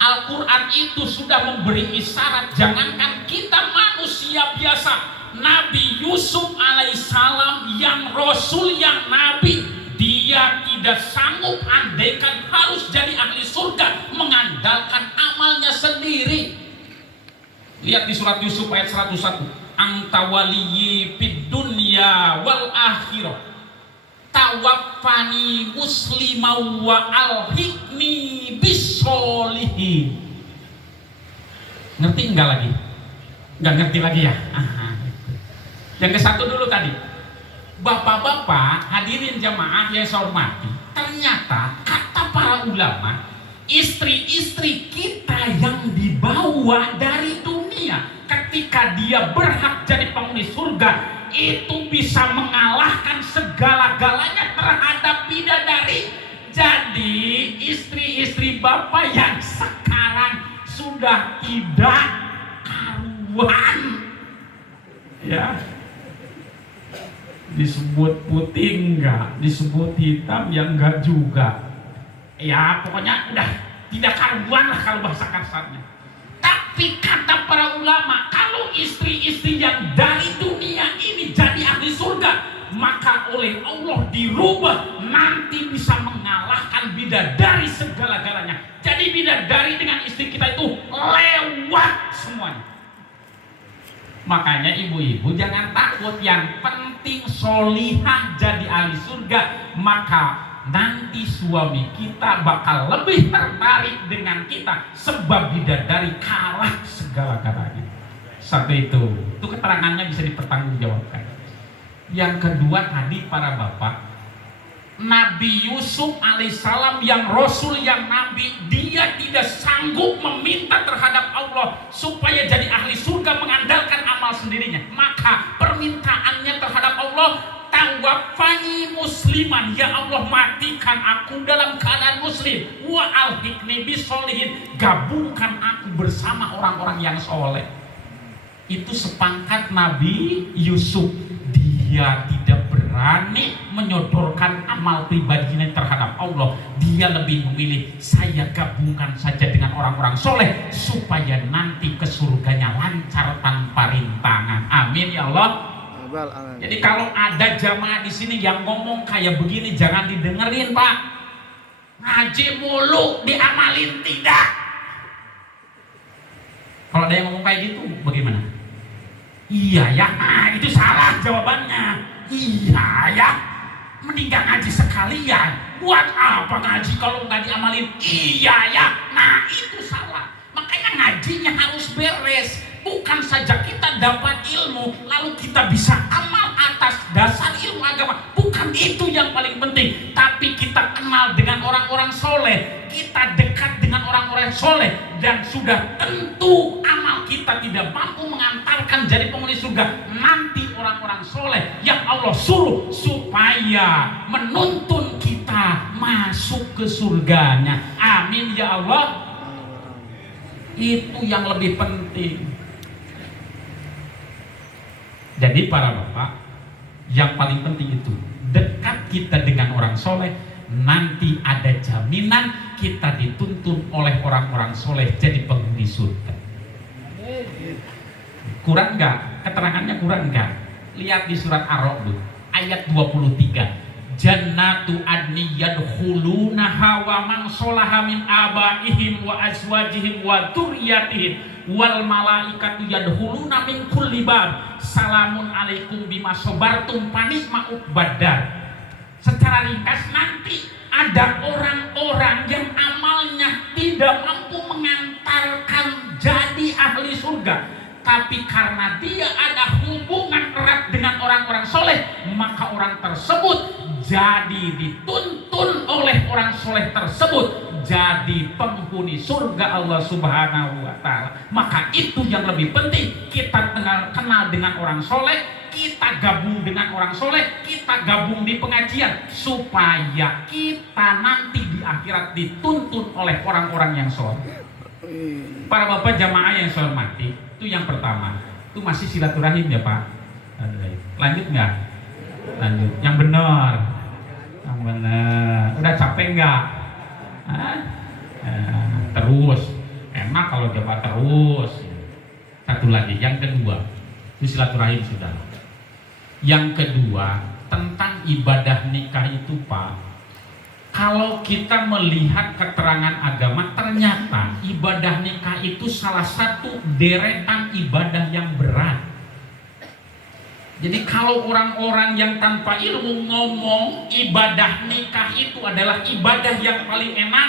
Al-Quran itu sudah memberi isyarat. Jangankan kita manusia biasa, Nabi Yusuf alaihissalam yang Rasul, yang Nabi, dia tidak sanggup andaikan harus jadi ahli surga mengandalkan amalnya sendiri. Lihat di surat Yusuf ayat 101. Anta waliyyi fid dunya wal akhirah tawaffani muslimau wa alhiqni bisolihin. Ngerti enggak lagi? Enggak ngerti lagi ya? Yang ke satu dulu tadi. Bapak-bapak hadirin jamaah yang saya hormati, ternyata kata para ulama, istri-istri kita yang dibawa dari dunia ketika dia berhak jadi penghuni surga itu bisa mengalahkan segala-galanya terhadap bidadari. Jadi istri-istri bapak yang sekarang sudah tidak karuan, ya, disebut putih enggak, disebut hitam ya enggak juga, ya pokoknya udah tidak karuan lah kalau bahasa kasarnya. Tapi kata para ulama, kalau istri-istri yang dari dunia ini jadi ahli surga, maka oleh Allah dirubah nanti bisa mengalahkan bidadari segala-galanya. Jadi bidadari dengan istri kita itu lewat semuanya. Makanya ibu-ibu jangan takut, yang penting solihah jadi ahli surga, maka nanti suami kita bakal lebih tertarik dengan kita sebab bidadari kalah segala-galanya. Satu itu keterangannya bisa dipertanggungjawabkan. Yang kedua tadi para bapak, Nabi Yusuf alaihissalam yang Rasul yang Nabi, dia tidak sanggup meminta terhadap Allah supaya jadi ahli surga mengandalkan amal sendirinya. Maka permintaannya terhadap Allah, tawaffani musliman, ya Allah matikan aku dalam keadaan muslim, wa alhiqni bisolihin, gabungkan aku bersama orang-orang yang soleh. Itu sepangkat Nabi Yusuf. Dia tidak berani menyodorkan amal pribadinya terhadap Allah. Dia lebih memilih, saya gabungkan saja dengan orang-orang soleh supaya nanti ke surganya lancar tanpa rintangan. Amin ya Allah. Jadi kalau ada jamaah di sini yang ngomong kayak begini, jangan didengerin Pak. Ngaji mulu diamalin tidak. Kalau ada yang ngomong kayak gitu, bagaimana? Iya ya, nah itu salah jawabannya. Iya ya, mending gak ngaji sekalian. Buat apa ngaji kalau nggak diamalin? Iya ya, nah itu salah. Makanya ngajinya harus beres. Bukan saja kita dapat ilmu lalu kita bisa amal atas dasar ilmu agama. Bukan itu yang paling penting. Tapi kita kenal dengan orang-orang soleh, kita dekat dengan orang-orang soleh, dan sudah tentu amal kita tidak mampu mengantarkan jadi penghuni surga. Nanti orang-orang soleh yang Allah suruh supaya menuntun kita masuk ke surganya. Amin ya Allah. Itu yang lebih penting. Jadi para bapak, yang paling penting itu dekat kita dengan orang soleh. Nanti ada jaminan kita dituntun oleh orang-orang soleh jadi penghuni surga. Kurang nggak? Keterangannya kurang nggak? Lihat di surat Ar-Ra'd ayat 23. Jannatu adni yadkhulunaha wa man sholaha min abaihim wa azwajihim wa dzurriyyatihim wal malaikatu yadkhuluna min kulli bab salamun alaikum bima sabartum fanikma uqbadar. Secara ringkas, nanti ada orang-orang yang amalnya tidak mampu mengantarkan jadi ahli surga, tapi karena dia ada hubungan erat dengan orang-orang soleh, maka orang tersebut jadi dituntun oleh orang soleh tersebut jadi penghuni surga Allah Subhanahu wa Ta'ala. Maka itu yang lebih penting, kita kenal dengan orang soleh, kita gabung dengan orang soleh, kita gabung di pengajian supaya kita nanti di akhirat dituntun oleh orang-orang yang soleh. Para bapak jamaah yang saya hormati, itu yang pertama. Itu masih silaturahim ya Pak. Lanjut nggak? Lanjut. Yang benar. Yang benar. Udah capek nggak? Terus. Enak kalau jawab terus. Satu lagi. Yang kedua. Itu silaturahim sudah. Yang kedua, tentang ibadah nikah itu Pak, kalau kita melihat keterangan agama, ternyata ibadah nikah itu salah satu deretan ibadah yang berat. Jadi kalau orang-orang yang tanpa ilmu ngomong ibadah nikah itu adalah ibadah yang paling enak,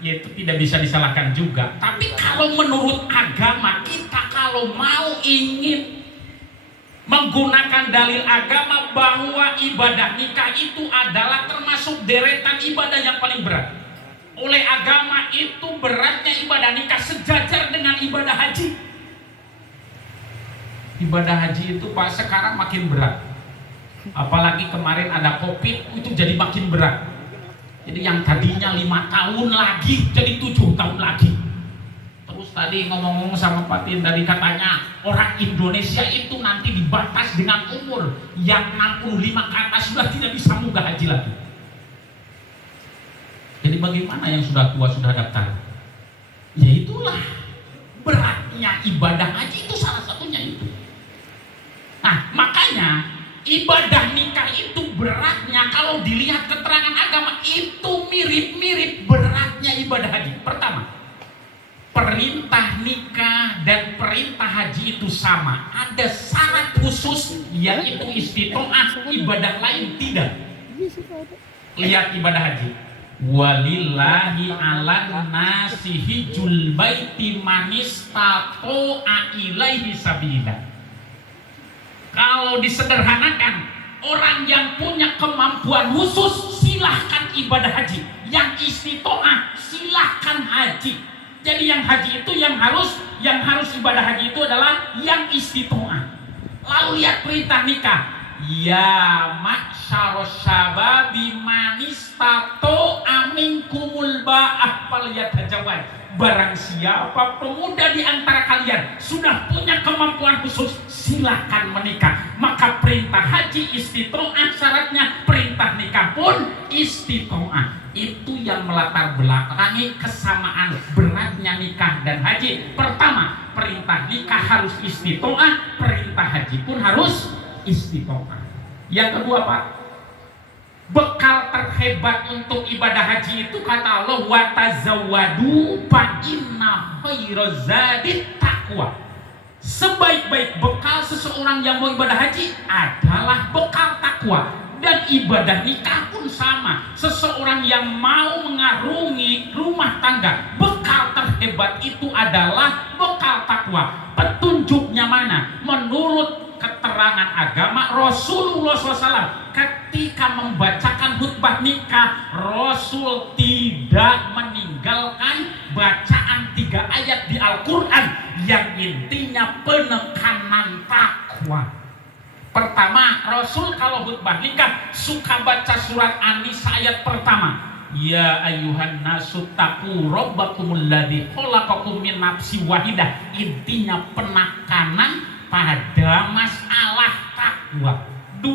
yaitu tidak bisa disalahkan juga. Tapi kalau menurut agama, kita kalau mau ingin menggunakan dalil agama bahwa ibadah nikah itu adalah termasuk deretan ibadah yang paling berat. Oleh agama itu beratnya ibadah nikah sejajar dengan ibadah haji. Ibadah haji itu Pak sekarang makin berat. Apalagi kemarin ada Covid, itu jadi makin berat. Jadi yang tadinya 5 tahun lagi jadi 7 tahun lagi. Terus tadi ngomong-ngomong sama Pak Tin, tadi katanya orang Indonesia itu nanti dibatas dengan umur yang 65 ke atas sudah tidak bisa munggah haji lagi. Jadi bagaimana yang sudah tua sudah daftar? Ya itulah beratnya ibadah haji, itu salah satunya itu. Nah makanya ibadah nikah itu beratnya kalau dilihat keterangan agama itu mirip-mirip beratnya ibadah haji. Pertama, perintah nikah dan perintah haji itu sama. Ada syarat khusus yaitu istitoah, ibadah lain tidak. Lihat ibadah haji. Walillahi ala nasi hijjul baiti man istata'a ilaihi sabila. Kalau disederhanakan, orang yang punya kemampuan khusus silahkan ibadah haji, yang istitoah silahkan haji. Jadi yang haji itu yang harus ibadah haji itu adalah yang istitoah. Lalu lihat perintah nikah, ya ma'syaros syababi manistato aminkumul ba'ah falyatazawwaj. Barang siapa pemuda di antara kalian sudah punya kemampuan khusus, silakan menikah. Maka perintah haji istitoah syaratnya, perintah nikah pun istitoah. Itu yang melatar belakangi kesamaan beratnya nikah dan haji. Pertama, perintah nikah harus istitoah, perintah haji pun harus istitoah. Yang kedua, Pak, bekal terhebat untuk ibadah haji itu kata Allah, wa tazawwadu fa inna khairaz zadi taqwa. Sebaik-baik bekal seseorang yang mau ibadah haji adalah bekal takwa. Dan ibadah nikah pun sama. Seseorang yang mau mengarungi rumah tangga, bekal terhebat itu adalah bekal takwa. Petunjuknya mana? Menurut keterangan agama Rasulullah SAW, ketika membacakan khutbah nikah, Rasul tidak meninggalkan bacaan 3 ayat di Al-Quran yang intinya penekanan takwa. Pertama, Rasul kalau khutbah nikah suka baca surat An-Nisa ayat pertama. Ya ayyuhan nasu taqu rabbakumul ladzi khalaqakum min nafsin wahidah. Intinya penekanan pada masalah takwa. 2.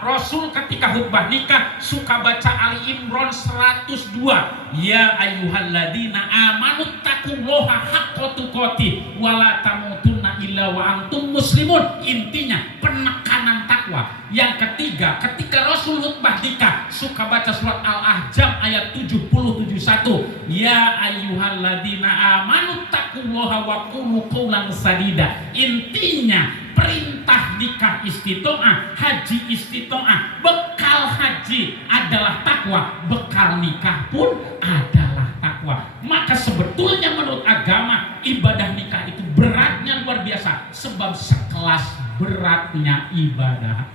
Rasul ketika khutbah nikah suka baca Ali Imran 102. Ya ayyuhalladzina amanu taqullaha haqqa tuqatih wa la tamutunna illa wa antum muslimun. Intinya penekanan takwa. Yang ketiga, ketika Rasul khutbah nikah suka baca surat Al-Ahzab ayat 70-71. Ya ayyuhalladzina amanu taqullaha wa qulu qawlan sadida. Intinya perintah nikah istitoah, haji istitoah, bekal haji adalah takwa, bekal nikah pun adalah takwa. Maka sebetulnya menurut agama ibadah nikah itu beratnya luar biasa, sebab sekelas beratnya ibadah.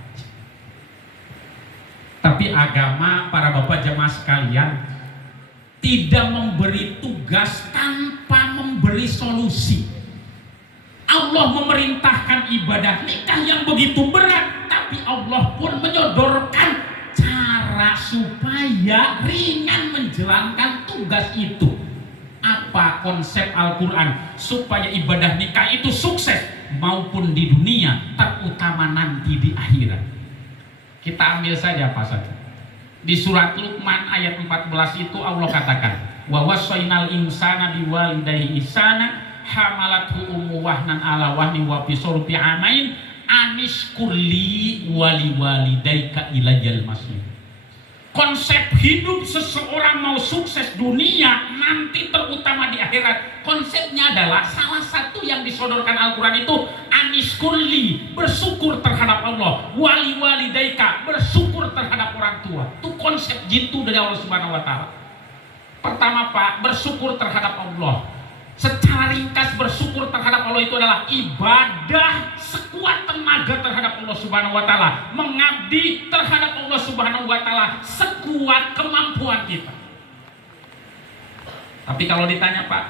Tapi agama, para bapak jemaah sekalian, tidak memberi tugas tanpa memberi solusi. Allah memerintahkan ibadah nikah yang begitu berat, tapi Allah pun menyodorkan cara supaya ringan menjalankan tugas itu. Apa konsep Al-Quran supaya ibadah nikah itu sukses maupun di dunia, terutama nanti di akhirat? Kita ambil saja pasal di surat Luqman ayat 14 itu Allah katakan, wa wassaynal insana biwalidayhi ihsana hamalathu ummu wahnan ala wahni wa fisur fi amain anishkurli wali walidaika ilayal masih. Konsep hidup seseorang mau sukses dunia nanti terutama di akhirat, konsepnya adalah salah satu yang disodorkan Al-Quran itu anishkurli, bersyukur terhadap Allah, wali walidaika, bersyukur terhadap orang tua. Itu konsep jitu dari Allah Subhanahu wa Ta'ala. Pertama, Pak, bersyukur terhadap Allah. Secara ringkas, bersyukur terhadap Allah itu adalah ibadah sekuat tenaga terhadap Allah Subhanahu wa Ta'ala, mengabdi terhadap Allah Subhanahu wa Ta'ala sekuat kemampuan kita. Tapi kalau ditanya, Pak,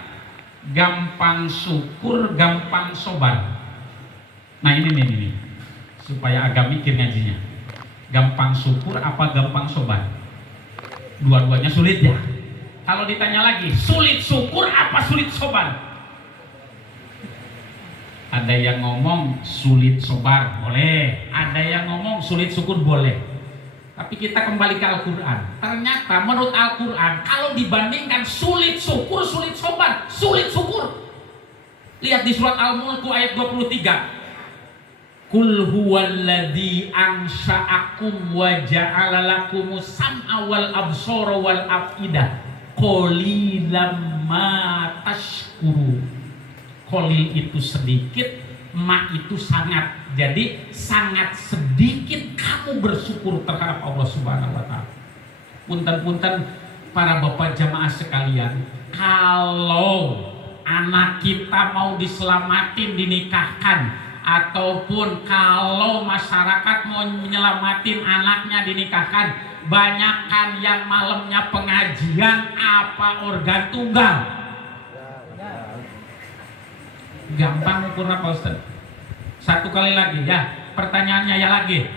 gampang syukur, gampang sobar. Nah ini supaya agak mikir ngajinya. Gampang syukur apa gampang sobar? Dua-duanya sulit ya. Kalau ditanya lagi, sulit syukur apa sulit sobar? Ada yang ngomong sulit sobar, boleh. Ada yang ngomong sulit syukur, boleh. Tapi kita kembali ke Al-Quran. Ternyata menurut Al-Quran, kalau dibandingkan sulit syukur, sulit sobar, sulit syukur. Lihat di surat Al-Mulk ayat 23. Qul huwallazi ansha'akum wa ja'ala lakumus sam'a wal absara wal afidah qalilan ma tashkurun. Qalil itu sedikit, ma itu sangat. Jadi sangat sedikit kamu bersyukur terhadap Allah Subhanahu wa Ta'ala. Punten-punten para bapak jamaah sekalian, kalau anak kita mau diselamatin, dinikahkan, Ataupun kalau masyarakat mau menyelamatin anaknya dinikahkan, banyakkan yang malamnya pengajian apa organ tunggal. Gampang ukurnya Pak Ustaz. Satu kali lagi ya, pertanyaannya ya lagi.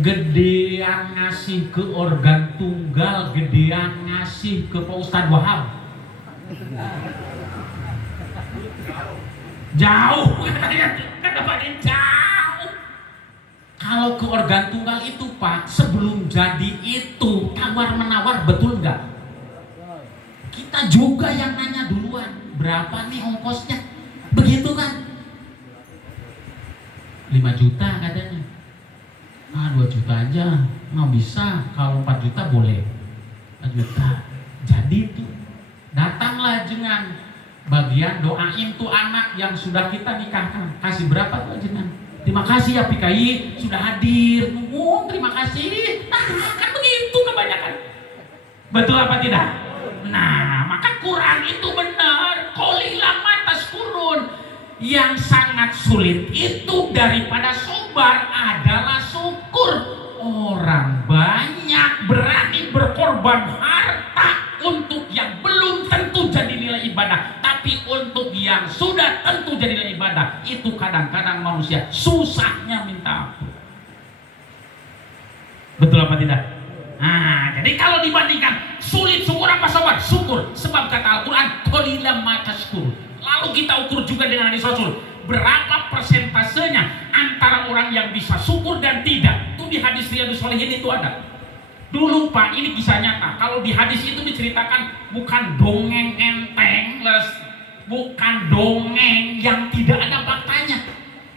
Gedean ngasih ke organ tunggal, gedean ngasih ke Pak Ustaz Wahab. Jauh katanya, kadang-kadang jauh. Kalau ke organ tunggal itu Pak, sebelum jadi itu tawar menawar, betul nggak? Kita juga yang nanya duluan, berapa nih ongkosnya? Begitu kan? 5 juta katanya. 2 juta aja, nggak bisa. Kalau 4 juta boleh. 4 juta. Jadi tuh datanglah dengan bagian doain tuh anak yang sudah kita nikahkan. Kasih berapa tuh jenengan? Terima kasih ya PKI sudah hadir. Terima kasih. Nah, kan begitu kebanyakan. Betul apa tidak? Nah, maka Quran itu benar. Qalilan ma tashkurun. Yang sangat sulit itu daripada sobar adalah syukur. Orang banyak berani berkorban harta untuk yang belum tentu jadi nilai ibadah, tapi untuk yang sudah tentu jadi nilai ibadah itu kadang-kadang manusia susahnya minta ampun. Betul apa tidak? Nah, jadi kalau dibandingkan sulit syukur apa sabar? Syukur, sebab kata Al-Quran qalilan ma tashkurun. Lalu kita ukur juga dengan hadis Rasul, berapa persentasenya antara orang yang bisa syukur dan tidak. Itu di hadis Riyadhus Shalihin itu ada. Dulu Pak, ini kisah nyata. Kalau di hadis itu diceritakan bukan dongeng enteng, bukan dongeng yang tidak ada faktanya,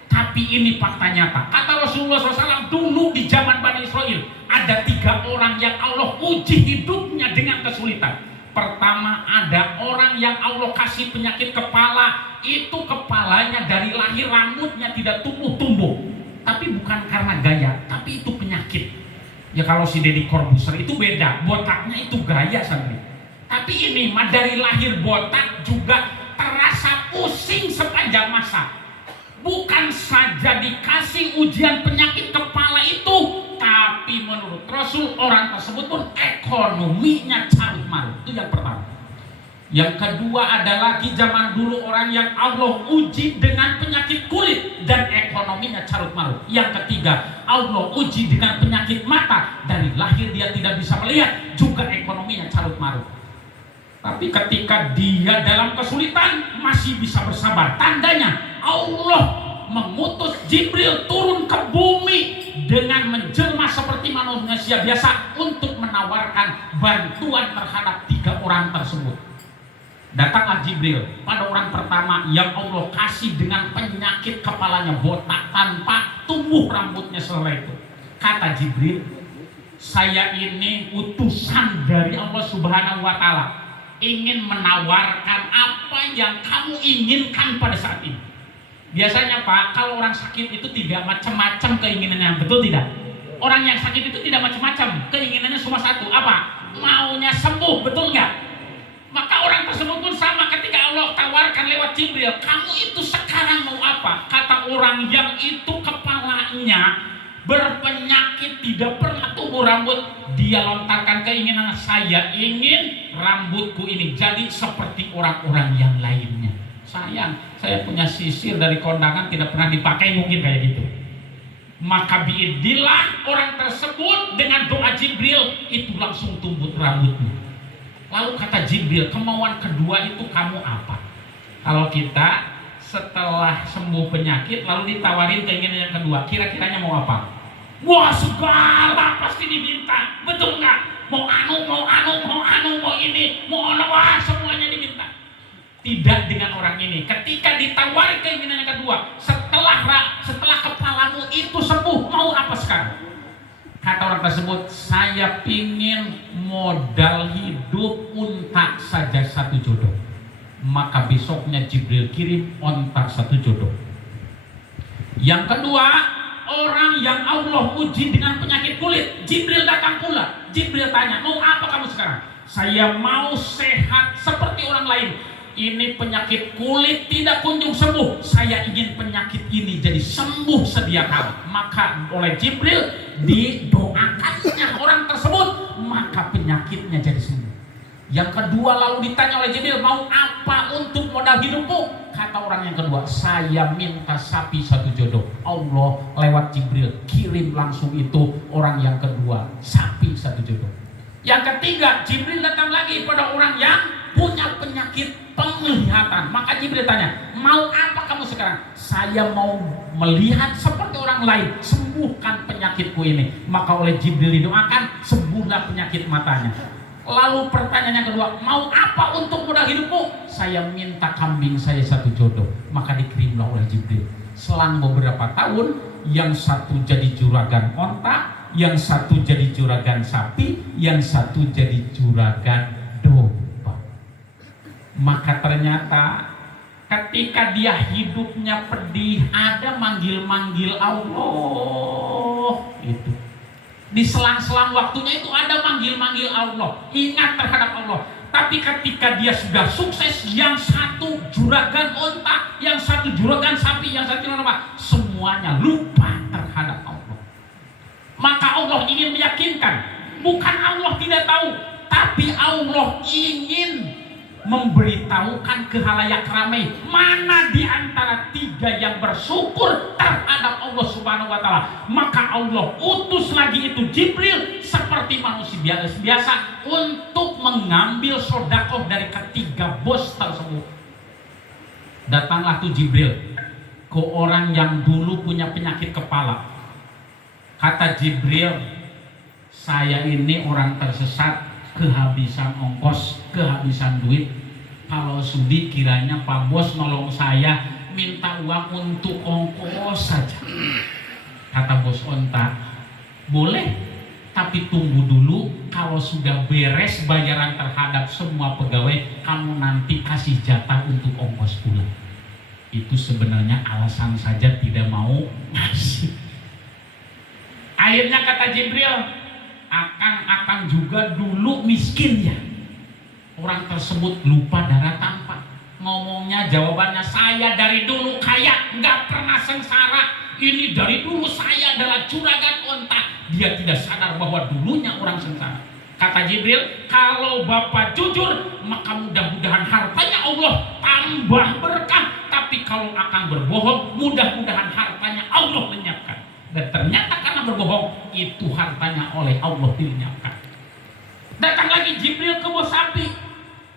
tapi ini fakta nyata. Kata Rasulullah SAW, dulu di zaman Bani Israel ada 3 orang yang Allah uji hidupnya dengan kesulitan. Pertama, ada orang yang Allah kasih penyakit kepala. Itu kepalanya dari lahir rambutnya tidak tumbuh-tumbuh, tapi bukan karena gaya, tapi itu penyakit. Ya kalau si Deddy Corbuzier itu beda, botaknya itu gaya sendiri. Tapi ini mah dari lahir botak juga terasa pusing sepanjang masa. Bukan saja dikasih ujian penyakit kepala itu, tapi menurut Rasul orang tersebut pun ekonominya carut marut. Itu yang pertama. Yang kedua adalah di zaman dulu orang yang Allah uji dengan penyakit kulit dan ekonominya carut marut. Yang ketiga, Allah uji dengan penyakit mata, dari lahir dia tidak bisa melihat, juga ekonominya carut marut. Tapi ketika dia dalam kesulitan masih bisa bersabar. Tandanya Allah mengutus Jibril turun ke bumi dengan menjelma seperti manusia biasa untuk menawarkan bantuan terhadap 3 orang tersebut. Datanglah Jibril pada orang pertama yang Allah kasih dengan penyakit kepalanya botak tanpa tumbuh rambutnya setelah itu. Kata Jibril, saya ini utusan dari Allah Subhanahu wa Ta'ala, ingin menawarkan apa yang kamu inginkan pada saat ini. Biasanya Pak, kalau orang sakit itu tidak macam-macam keinginannya, betul tidak? Orang yang sakit itu tidak macam-macam, keinginannya cuma satu, apa? Maunya sembuh, betul nggak? Maka orang tersebut pun sama, ketika Allah tawarkan lewat Jibril, kamu itu sekarang mau apa? Kata orang yang itu kepalanya berpenyakit, tidak pernah tumbuh rambut, dia lontarkan keinginan, saya ingin rambutku ini jadi seperti orang-orang yang lainnya. Sayang, saya punya sisir dari kondangan tidak pernah dipakai, mungkin kayak gitu. Maka biidillah orang tersebut dengan doa Jibril itu langsung tumbuh rambutnya. Lalu kata Jibril, kemauan kedua itu kamu apa? Kalau kita setelah sembuh penyakit lalu ditawarin keinginan yang kedua, kira-kiranya mau apa? Wah, segala pasti diminta, betul nggak? Mau ini, mau wah, semuanya diminta. Tidak dengan orang ini. Ketika ditawari keinginan yang kedua, setelah kepalamu itu sembuh, mau apa sekarang? Kata orang tersebut, saya pingin modal hidup unta saja 1 jodoh. Maka besoknya Jibril kirim onta 1 jodoh. Yang kedua, orang yang Allah uji dengan penyakit kulit, Jibril datang pula. Jibril tanya, mau apa kamu sekarang? Saya mau sehat seperti orang lain. ini penyakit kulit tidak kunjung sembuh. Saya ingin penyakit ini jadi sembuh sedia kala. Maka oleh Jibril didoakannya orang tersebut, maka penyakitnya jadi sembuh. Yang kedua lalu ditanya oleh Jibril, mau apa untuk modal hidupmu? Kata orang yang kedua, saya minta sapi 1 jodoh. Allah lewat Jibril kirim langsung itu orang yang kedua, sapi 1 jodoh. Yang ketiga, Jibril datang lagi pada orang yang punya penyakit penglihatan. Maka Jibril tanya, mau apa kamu sekarang? Saya mau melihat seperti orang lain, sembuhkan penyakitku ini. Maka oleh Jibril didoakan, sembuhlah penyakit matanya. Lalu pertanyaan yang kedua, mau apa untuk modal hidupmu? Saya minta kambing saya 1 jodoh. Maka dikirimlah oleh Jibril. Selang beberapa tahun, yang satu jadi juragan onta, yang satu jadi juragan sapi, yang satu jadi juragan domba. Maka ternyata ketika dia hidupnya pedih, ada manggil-manggil Allah. Itu di selang-selang waktunya itu ada manggil-manggil Allah, ingat terhadap Allah. Tapi ketika dia sudah sukses, yang satu juragan onta, yang satu juragan sapi, yang satu apa, semuanya lupa terhadap Allah. Maka Allah ingin meyakinkan, bukan Allah tidak tahu, tapi Allah ingin memberitahukan ke halayak ramai, mana di antara 3 yang bersyukur terhadap Allah Subhanahu wa taala. Maka Allah utus lagi itu Jibril seperti manusia biasa untuk mengambil sedekah dari ketiga bos tersebut. Datanglah tuh Jibril ke orang yang dulu punya penyakit kepala. Kata Jibril, saya ini orang tersesat, kehabisan ongkos, kehabisan duit. Kalau sudi kiranya Pak Bos nolong saya, minta uang untuk ongkos saja. Kata bos onta, boleh, tapi tunggu dulu. Kalau sudah beres bayaran terhadap semua pegawai, kamu nanti kasih jatah untuk ongkos pulang. Itu sebenarnya alasan saja tidak mau ngasih. Akhirnya kata Jibril, Akang juga dulu miskin ya. Orang tersebut lupa darah tampak. Ngomongnya jawabannya, saya dari dulu kaya, nggak pernah sengsara. Ini dari dulu saya adalah juragan onta. Dia tidak sadar bahwa dulunya orang sengsara. Kata Jibril, kalau Bapak jujur, maka mudah-mudahan hartanya Allah tambah berkah. Tapi kalau Akang berbohong, mudah-mudahan hartanya Allah lenyapkan. Dan ternyata karena berbohong, itu hartanya oleh Allah dilenyapkan. Datang lagi Jibril ke bos sapi,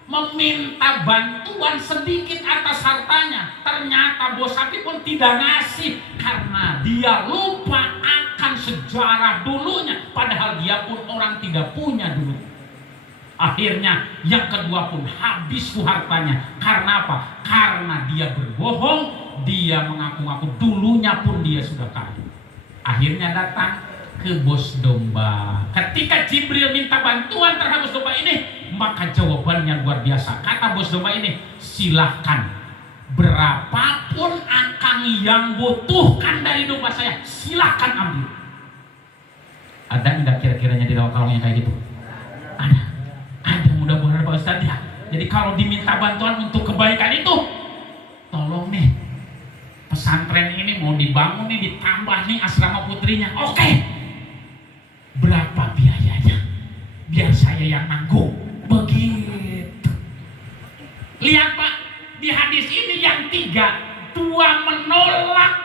meminta bantuan sedikit atas hartanya. Ternyata bos sapi pun tidak ngasih, karena dia lupa akan sejarah dulunya, padahal dia pun orang tidak punya dulu. Akhirnya yang kedua pun habis tuh hartanya. Karena apa? Karena dia berbohong, dia mengaku-ngaku dulunya pun dia sudah kaya. Akhirnya datang ke bos domba. Ketika Jibril minta bantuan terhadap bos domba ini, maka jawabannya luar biasa. Kata bos domba ini, silahkan, berapapun Akang yang butuhkan dari domba saya, silahkan ambil. Ada enggak kira-kiranya di dalam kalongnya kayak gitu? Ada, mudah-mudahan Pak Ustadz ya. Jadi kalau diminta bantuan untuk kebaikan itu, tolong nih, pesantren ini mau dibangun nih, ditambah nih asrama putrinya. Oke. Berapa biayanya? Biar saya yang nanggung. Begitu. Lihat Pak, di hadis ini yang 3, 2 menolak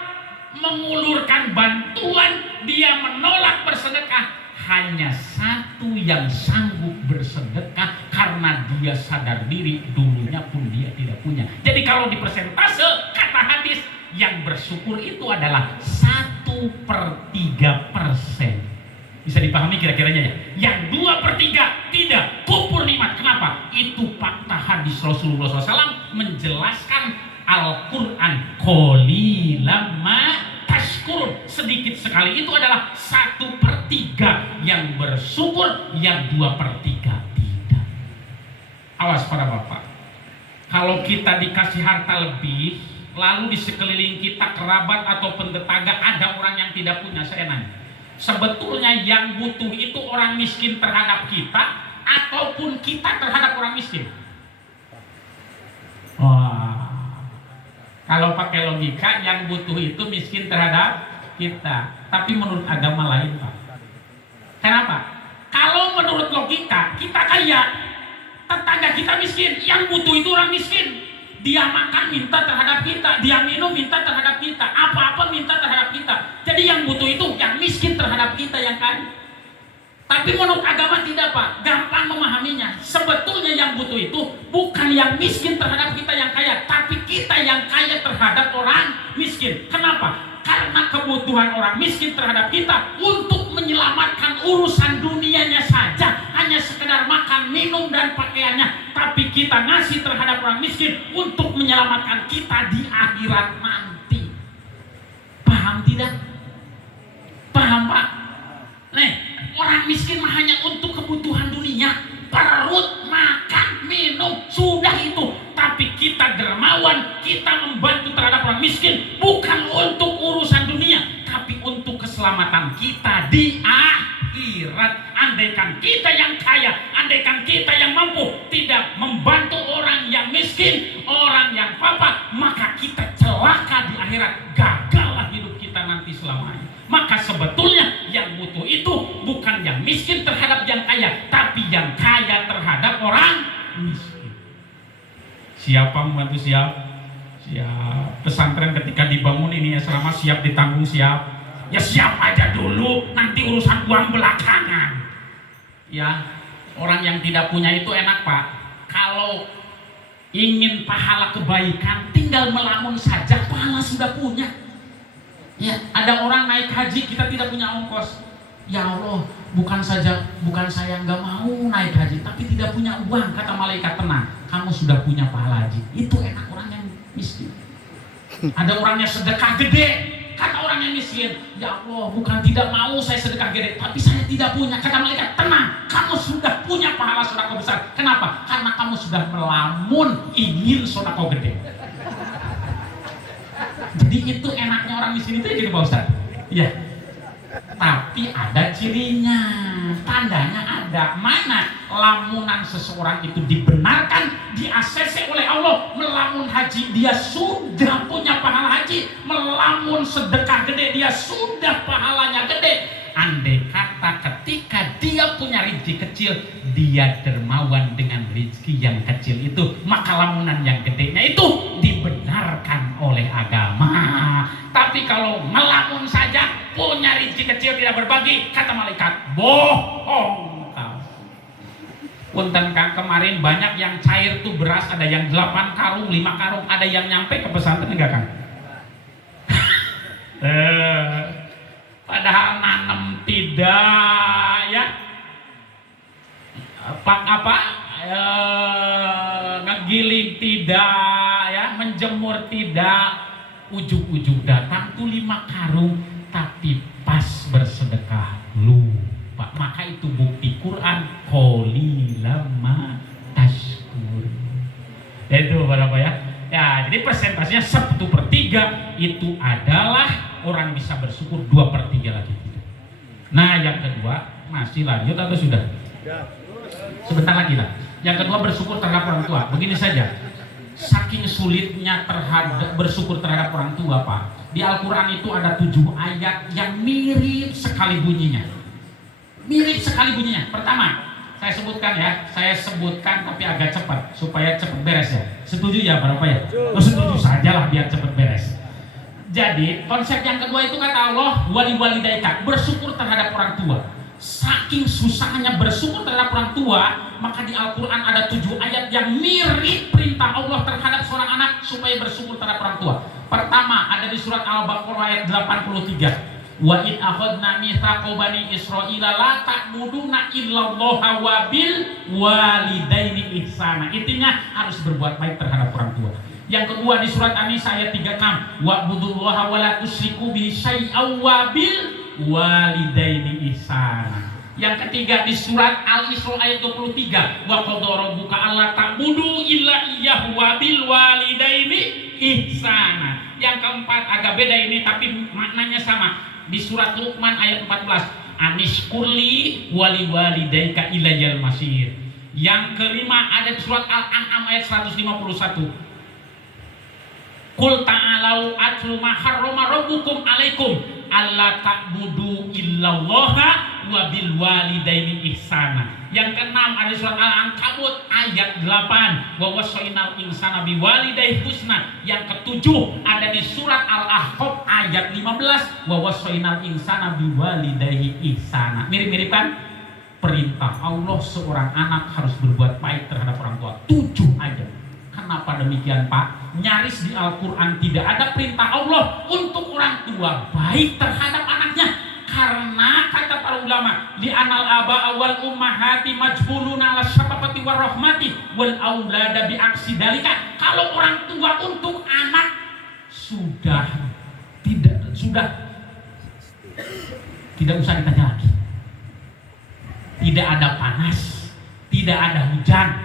mengulurkan bantuan, dia menolak bersedekah. Hanya 1 yang sanggup bersedekah karena dia sadar diri dulunya pun dia tidak punya. Jadi kalau di persentase kata hadis, yang bersyukur itu adalah 1/3%. Bisa dipahami kira-kiranya ya? Yang 2/3 tidak kupur nikmat. Kenapa? Itu fakta hadis Rasulullah SAW menjelaskan Al-Quran. Qalilan ma tashkurun, sedikit sekali itu adalah 1/3 yang bersyukur, yang 2/3 tidak. Awas para bapak, kalau kita dikasih harta lebih, lalu di sekeliling kita kerabat atau tetangga ada orang yang tidak punya, saya nanya, sebetulnya yang butuh itu orang miskin terhadap kita ataupun kita terhadap orang miskin? Kalau pakai logika yang butuh itu miskin terhadap kita. Tapi menurut agama lain, Pak. Kenapa? Kalau menurut logika kita kaya, tetangga kita miskin, yang butuh itu orang miskin. Dia makan minta terhadap kita, dia minum minta terhadap kita, apa-apa minta terhadap kita. Jadi yang butuh itu yang miskin terhadap kita yang kaya. Tapi menurut agama tidak, Pak. Gampang memahaminya. Sebetulnya yang butuh itu bukan yang miskin terhadap kita yang kaya, tapi kita yang kaya terhadap orang miskin. Kenapa? Karena kebutuhan orang miskin terhadap kita untuk menyelamatkan urusan dunianya saja, hanya sekedar makan, minum, dan pakaiannya. Tapi kita ngasih terhadap orang miskin untuk menyelamatkan kita di akhirat nanti. Paham tidak? Paham, Pak? Nih, orang miskin mah hanya untuk kebutuhan dunia, perut, makan, minum, sudah itu. Tapi kita dermawan, kita membantu terhadap orang miskin bukan untuk urusan dunia, tapi untuk keselamatan kita di akhirat. Andaikan kita yang kaya, andaikan kita yang mampu tidak membantu orang yang miskin, orang yang papa, maka kita celaka di akhirat, gagallah hidup kita nanti selamanya. Maka sebetulnya yang butuh itu bukan yang miskin terhadap yang kaya, tapi yang kaya terhadap orang miskin. Siapa membantu? Siap? Siap. Pesantren ketika dibangun ini ya selama siap ditanggung siap. Ya siap aja dulu, nanti urusan uang belakangan. Ya, orang yang tidak punya itu enak, Pak. Kalau ingin pahala kebaikan, tinggal melamun saja, pahala sudah punya. Ya, ada orang naik haji, kita tidak punya ongkos. Ya Allah, bukan saya nggak mau naik haji, tapi tidak punya uang. Kata malaikat, tenang, kamu sudah punya pahala haji. Itu enak orang yang miskin. Ada orangnya sedekah gede, kata orang yang miskin, ya Allah, bukan tidak mau saya sedekah gede, tapi saya tidak punya. Kata malaikat, tenang, kamu sudah punya pahala sedekah besar. Kenapa? Karena kamu sudah melamun ingin sedekah gede. Jadi itu enaknya orang miskin itu ya gitu, Pak Ustaz. Iya. Tapi ada cirinya, tandanya ada. Mana lamunan seseorang itu dibenarkan, di-ACC oleh Allah. Melamun haji, dia sudah punya pahala haji. Melamun sedekah gede, dia sudah pahalanya gede. Andai kata ketika dia punya rezeki kecil, dia dermawan dengan rezeki yang kecil itu, maka lamunan yang gedenya itu dibenarkan oleh agama. Tapi kalau melamun saja, punya rezeki kecil tidak berbagi, kata malaikat, bohong kau. Punten Kang, kemarin banyak yang cair tuh beras, ada yang 8 karung, 5 karung, ada yang nyampe ke pesantren enggak, Kang? Padahal nanem tidak, ya, ngegiling tidak, ya, menjemur tidak, ujung-ujung datang tuh 5 karung, tapi pas bersedekah lupa. Maka itu bukti Quran, qolilama tashkur. Itu berapa ya? Ya, jadi persentasenya 1/3 itu adalah orang bisa bersyukur, 2/3 lagi tidak. Nah, yang kedua masih lanjut atau sudah? Sebentar lagi lah. Yang kedua bersyukur terhadap orang tua. Begini saja, saking sulitnya terhadap bersyukur terhadap orang tua, Pak. Di Al-Quran itu ada 7 ayat yang mirip sekali bunyinya. Mirip sekali bunyinya. Pertama, saya sebutkan tapi agak cepat supaya cepat beres ya. Setuju ya berapa ya? Setuju sajalah biar cepat beres. Jadi konsep yang kedua itu kata Allah, walidaika, bersyukur terhadap orang tua. Saking susahnya bersyukur terhadap orang tua, maka di Al-Quran ada 7 ayat yang mirip perintah Allah terhadap seorang anak supaya bersyukur terhadap orang tua. Pertama ada di surat Al-Baqarah ayat 83. Wa id akhadna mitsaqa bani Israila la ta'buduna illallaha wa bil walidaini ihsana. Intinya harus berbuat baik terhadap orang tua. Yang kedua di surat An-Nisa ayat 36, wa'budullaha wa la tusyriku bihi syai'an wa bil walidaini ihsana. Yang ketiga di surat Al-Isra ayat 23, wa qadara rabbuka alla ta'budu illa iyyahu wa bil walidaini ihsana. Yang keempat agak beda ini tapi maknanya sama. Di surat Luqman ayat 14, anishkurli wali walidaika ilayal masir. Yang kelima ada di surat Al-An'am ayat 151, Qul ta'alau atlu ma harrama rabbukum alaikum alla ta'budu illallaha wa bil walidaini ihsana. Yang keenam ada surat Al-Ankabut ayat 8, wa wasainal insana biwalidayhi husna. Yang ketujuh ada di surat Al-Ahqaf ayat 15, wa wasainal insana biwalidayhi ihsana. Mirip-mirip kan? Perintah Allah seorang anak harus berbuat baik terhadap orang tua. 7 aja. Kenapa demikian, Pak? Nyaris di Al-Quran tidak ada perintah Allah untuk orang tua baik terhadap anaknya. Karena kata para ulama, li anal aba wal ummahati majbuluna ala syafaqati war rahmati wal aulada bi aksi dalika. Kalau orang tua untuk anak sudah tidak usah ditanya lagi. Tidak ada panas, tidak ada hujan,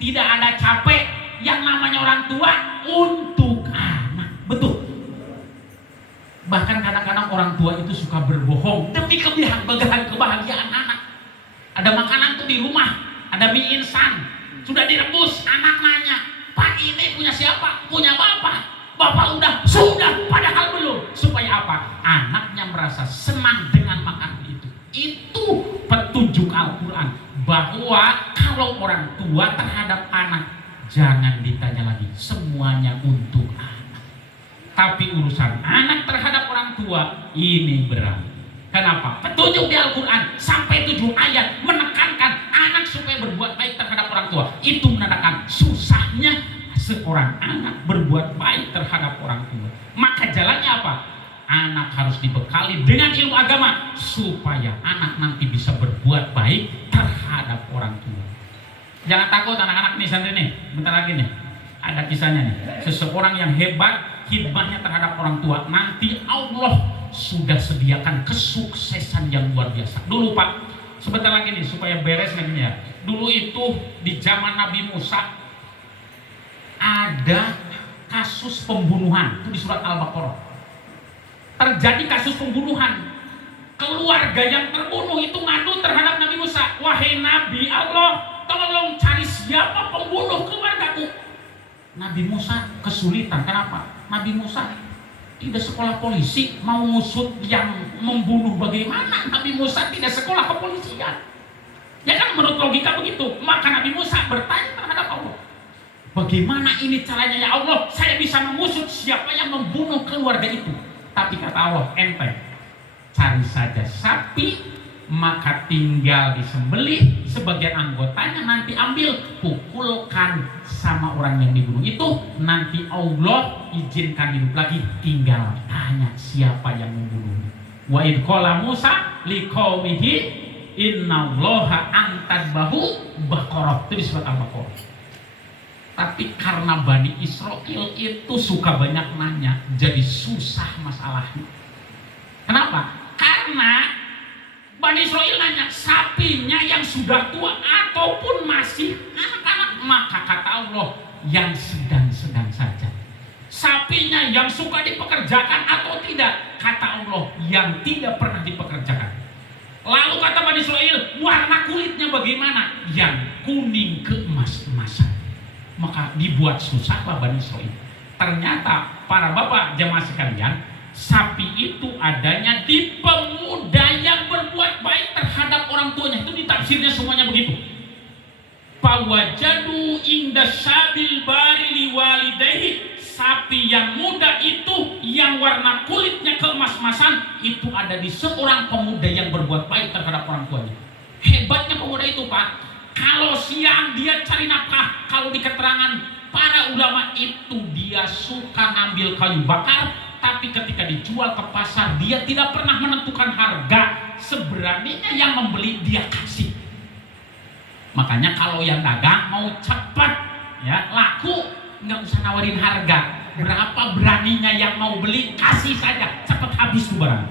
tidak ada capek. Yang namanya orang tua untuk anak, betul. Bahkan kadang-kadang orang tua itu suka berbohong demi kebahagiaan anak. Ada makanan tuh di rumah, ada mie instan, sudah direbus, anak nanya, Pak ini punya siapa? Punya bapak. Bapak sudah, padahal belum. Supaya apa? Anaknya merasa senang dengan makanan itu. Itu petunjuk Al-Quran bahwa kalau orang tua terhadap anak jangan ditanya lagi, semuanya untuk anak. Tapi urusan anak terhadap orang tua ini berat. Kenapa? Petunjuk di Al-Quran sampai 7 ayat menekankan anak supaya berbuat baik terhadap orang tua. Itu menandakan susahnya seorang anak berbuat baik terhadap orang tua. Maka jalannya apa? Anak harus dibekali dengan ilmu agama supaya anak nanti bisa berbuat baik terhadap orang tua. Jangan takut anak-anak nih santri nih, bentar lagi nih ada kisahnya nih. Seseorang yang hebat hikmahnya terhadap orang tua, nanti Allah sudah sediakan kesuksesan yang luar biasa. Dulu Pak, sebentar lagi nih supaya beres nantinya. Dulu itu di zaman Nabi Musa ada kasus pembunuhan, itu di surat Al-Baqarah. Terjadi kasus pembunuhan. Keluarga yang terbunuh itu ngadu terhadap Nabi Musa, wahai Nabi Allah, tolong cari siapa pembunuh keluargaku. Nabi Musa kesulitan. Kenapa? Nabi Musa tidak sekolah polisi, mau ngusut yang membunuh bagaimana? Nabi Musa tidak sekolah kepolisian. Ya kan menurut logika begitu. Maka Nabi Musa bertanya terhadap Allah, bagaimana ini caranya ya Allah? Saya bisa mengusut siapa yang membunuh keluarga itu. Tapi kata Allah, ente cari saja sapi, maka tinggal disembelih, sebagian anggotanya nanti ambil, pukulkan sama orang yang dibunuh itu, nanti Allah izinkan hidup lagi, tinggal tanya siapa yang membunuhnya. Wa idh qala Musa liqaumihi innallaha antadbahu baqarah, itu di surat Al-Baqarah. Tapi karena Bani Israel itu suka banyak nanya, jadi susah masalahnya. Kenapa? Karena Bani Israel nanya, sapinya yang sudah tua ataupun masih anak-anak, maka kata Allah yang sedang-sedang saja. Sapinya yang suka dipekerjakan atau tidak, kata Allah yang tidak pernah dipekerjakan. Lalu kata Bani Israel, warna kulitnya bagaimana? Yang kuning keemas-emasan. Maka dibuat susahlah Bani Israel. Ternyata para bapak jamaah sekalian, sapi itu adanya di pemuda yang berbuat baik terhadap orang tuanya. Itu ditafsirnya semuanya begitu. Fawajadu inda syabil bari liwalidayhi, sapi yang muda itu yang warna kulitnya keemas-emasan itu ada di seorang pemuda yang berbuat baik terhadap orang tuanya. Hebatnya pemuda itu Pak, kalau siang dia cari nafkah, kalau di keterangan para ulama itu dia suka ngambil kayu bakar, tapi ketika dijual ke pasar dia tidak pernah menentukan harga, seberaninya yang membeli dia kasih. Makanya kalau yang dagang mau cepat ya laku, nggak usah nawarin harga, berapa beraninya yang mau beli kasih saja, cepat habis tuh barang.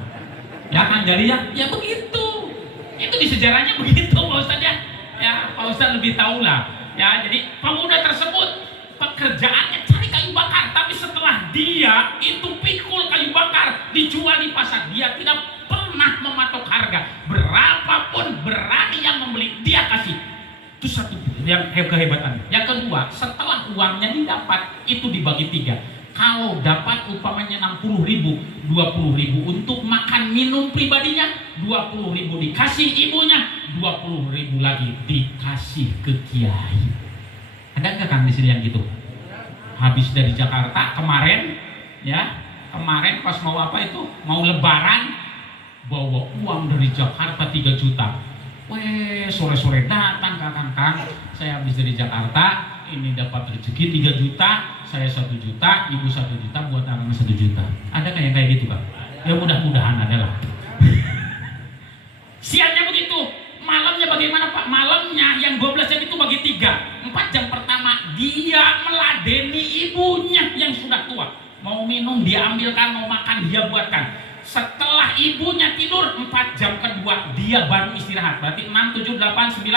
Ya kan jadi ya begitu. Itu di sejarahnya begitu Pak Ustadz ya. Ya Pak Ustadz lebih tahu lah. Ya jadi pemuda tersebut pekerjaannya cari kayu bakar, tapi setelah dia itu pikul kayu bakar dijual di pasar, dia tidak pernah mematok harga, berapapun berani yang membeli dia kasih. Itu satu yang kehebatannya. Yang kedua, setelah uangnya didapat itu dibagi 3. Kalau dapat umpamanya 60.000, 20.000 untuk makan minum pribadinya, 20.000 dikasih ibunya, 20.000 lagi dikasih ke kiai. Ada nggak Kang di sini yang gitu? Habis dari Jakarta kemarin, ya kemarin pas mau apa itu, mau lebaran, bawa uang dari Jakarta 3 juta. Weh, sore-sore datang Kang, saya habis dari Jakarta, ini dapat rezeki 3 juta, saya 1 juta, ibu 1 juta, buat anak 1 juta. Ada kayak gitu Kang? Ya mudah-mudahan adalah. Siangnya begitu, malamnya bagaimana Pak? Malamnya yang 12 jam itu bagi 3. 4 jam pertama dia meladeni ibunya yang sudah tua. Mau minum dia ambilkan, mau makan dia buatkan. Setelah ibunya tidur 4 jam kedua dia baru istirahat. Berarti 6, 7, 8, 9,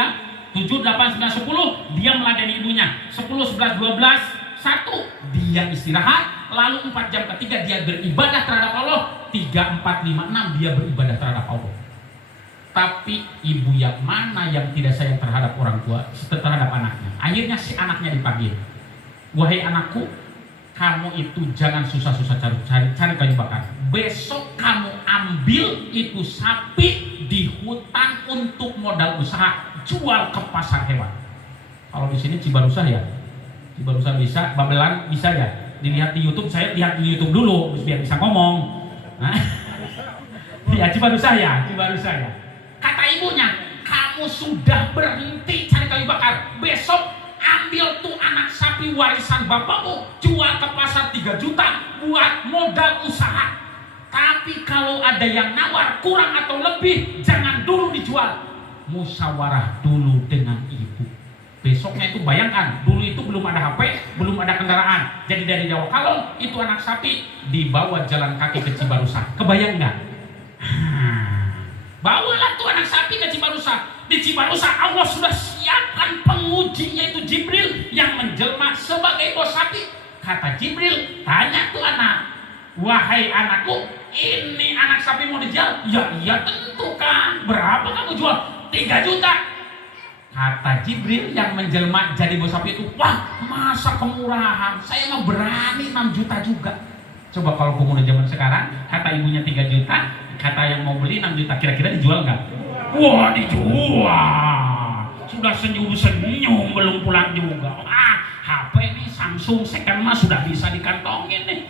7, 8, 9, 10 dia meladeni ibunya. 10, 11, 12, 1 dia istirahat. Lalu 4 jam ketiga dia beribadah terhadap Allah. 3, 4, 5, 6 dia beribadah terhadap Allah. Tapi ibu yang mana yang tidak sayang terhadap orang tua, terhadap anaknya? Akhirnya si anaknya dipanggil. Wahai anakku, kamu itu jangan susah-susah cari kayu bakar. Besok kamu ambil itu sapi di hutan untuk modal usaha, jual ke pasar hewan. Kalau di sini Cibarusah ya, Cibarusah bisa, Babelan bisa ya. Dilihat di YouTube, saya lihat di YouTube dulu biar bisa ngomong. Nah, ya Cibarusah ya. Kata ibunya, kamu sudah berhenti cari kayu bakar. Besok ambil tuh anak sapi warisan bapakmu, jual ke pasar 3 juta buat modal usaha. Tapi kalau ada yang nawar kurang atau lebih, jangan dulu dijual. Musyawarah dulu dengan ibu. Besoknya itu bayangkan, dulu itu belum ada HP, belum ada kendaraan. Jadi dari Jawa Kalong itu anak sapi dibawa jalan kaki ke Cibarusah. Kebayang nggak? Bawalah tuh anak sapi ke Cibarusah. Di Cibarusah Allah sudah siapkan penguji, yaitu Jibril yang menjelma sebagai bos sapi. Kata Jibril, tanya tuh anak, wahai anakku, ini anak sapi mau dijual? Ya iya tentu Kang. Berapa kamu jual? 3 juta. Kata Jibril yang menjelma jadi bos sapi itu, wah masa kemurahan, saya mah berani 6 juta juga. Coba kalau pemuda zaman sekarang, kata ibunya 3 juta, kata yang mau beli 6 juta, kira-kira dijual nggak? Wah dijual. Sudah senyum-senyum belum pulang juga. HP ini Samsung second mah sudah bisa dikantongin nih.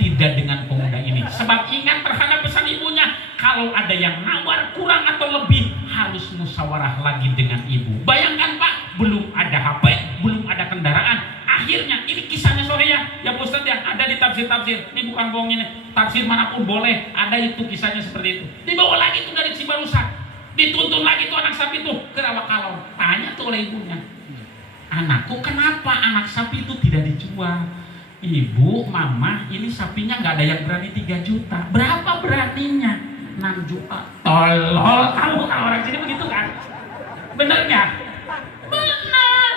Tidak dengan pemuda ini. Sebab ingat terhadap pesan ibunya, kalau ada yang nawar kurang atau lebih, harus musyawarah lagi dengan ibu. Bayangkan Pak, belum ada HP, belum ada kendaraan. Akhirnya ini kisahnya sore ya Pak Ustadz ya, ada di tafsir-tafsir. Ini bukan bohong ini, tafsir manapun boleh ada itu kisahnya seperti itu. Dibawa lagi itu dari Cibarusah, dituntun lagi tuh anak sapi itu ke Rawa Kalong. Tanya tuh oleh ibunya, anakku kenapa anak sapi itu tidak dijual? Ibu, mama, ini sapinya nggak ada yang berani 3 juta. Berapa beraninya? 6 juta. Tolol kamu, kalau orang sini begitu kan? Bener nggak? Benar.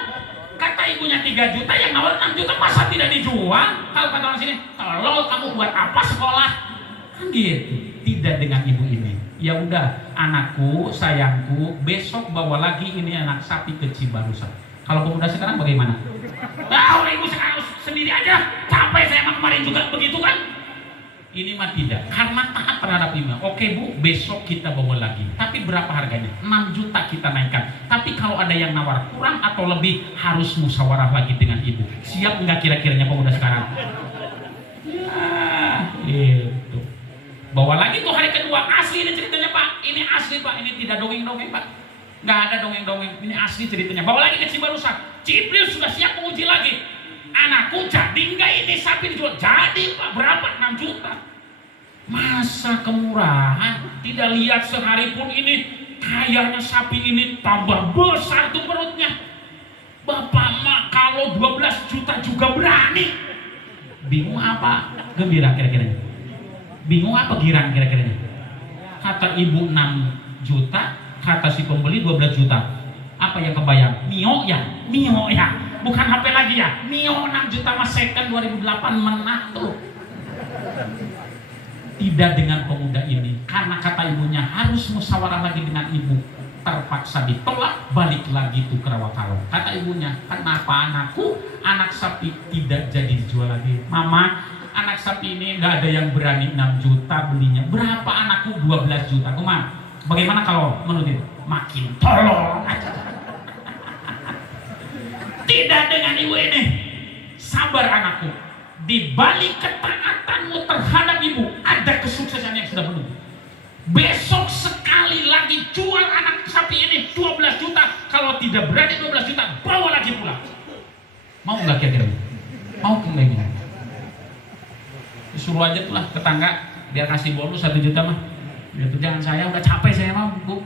Kata ibunya 3 juta, yang nawar 6 juta masa tidak dijual? Kalau kata orang sini, tolol kamu buat apa sekolah? Kan gitu. Tidak dengan ibu ini. Ya udah, anakku, sayangku, besok bawa lagi ini anak sapi ke Cibarusah. Kalau pemuda sekarang bagaimana? Oleh ibu sekarang sendiri aja, capek saya mah kemarin juga begitu kan? Ini mah tidak, karena taat terhadap ibu. Oke Bu, besok kita bawa lagi. Tapi berapa harganya? 6 juta kita naikkan. Tapi kalau ada yang nawar kurang atau lebih, harus musyawarah lagi dengan ibu. Siap nggak kira-kiranya pemuda sekarang? Itu. Bawa lagi tuh hari kedua, asli ini ceritanya Pak. Ini asli Pak, ini tidak dongeng-dongeng Pak. Nggak ada dongeng-dongeng, ini asli ceritanya. Bawa lagi ke Cibarusah, Jibril sudah siap menguji lagi. Anakku, jadi nggak ini sapi dijual? Jadi Pak, berapa? 6 juta. Masa kemurahan? Tidak lihat sehari pun ini kayaknya sapi ini tambah besar tuh perutnya. Bapak mak kalau 12 juta juga berani. Bingung apa? Gembira kira-kira. Bingung apa girang kira-kira? Kata ibu 6 juta, kata si pembeli 12 juta. Apa yang kebayang? Mio ya? Bukan HP lagi ya? Mio 6 juta mas second 2008 menang tuh. Tidak dengan pemuda ini, karena kata ibunya harus musyawarah lagi dengan ibu. terpaksa ditolak, balik lagi tuh ke rawa kalong. Kata ibunya, kenapa anakku, anak sapi tidak jadi dijual lagi? Mama, anak sapi ini nggak ada yang berani 6 juta belinya. Berapa anakku? 12 juta. Kuma, bagaimana kalau menurut itu? Makin tolong aja. Tidak dengan ibu ini. Sabar anakku. Di balik ketaatanmu terhadap ibu ada kesuksesan yang sudah menunggu. Besok sekali lagi jual anak sapi ini 12 juta. Kalau tidak berani 12 juta, bawa lagi pulang. Mau nggak kira-kira? Mau nggak ini? Suruh aja tuh lah tetangga biar kasih bonus 1 juta mah. Itu jangan, saya udah capek saya mau bu.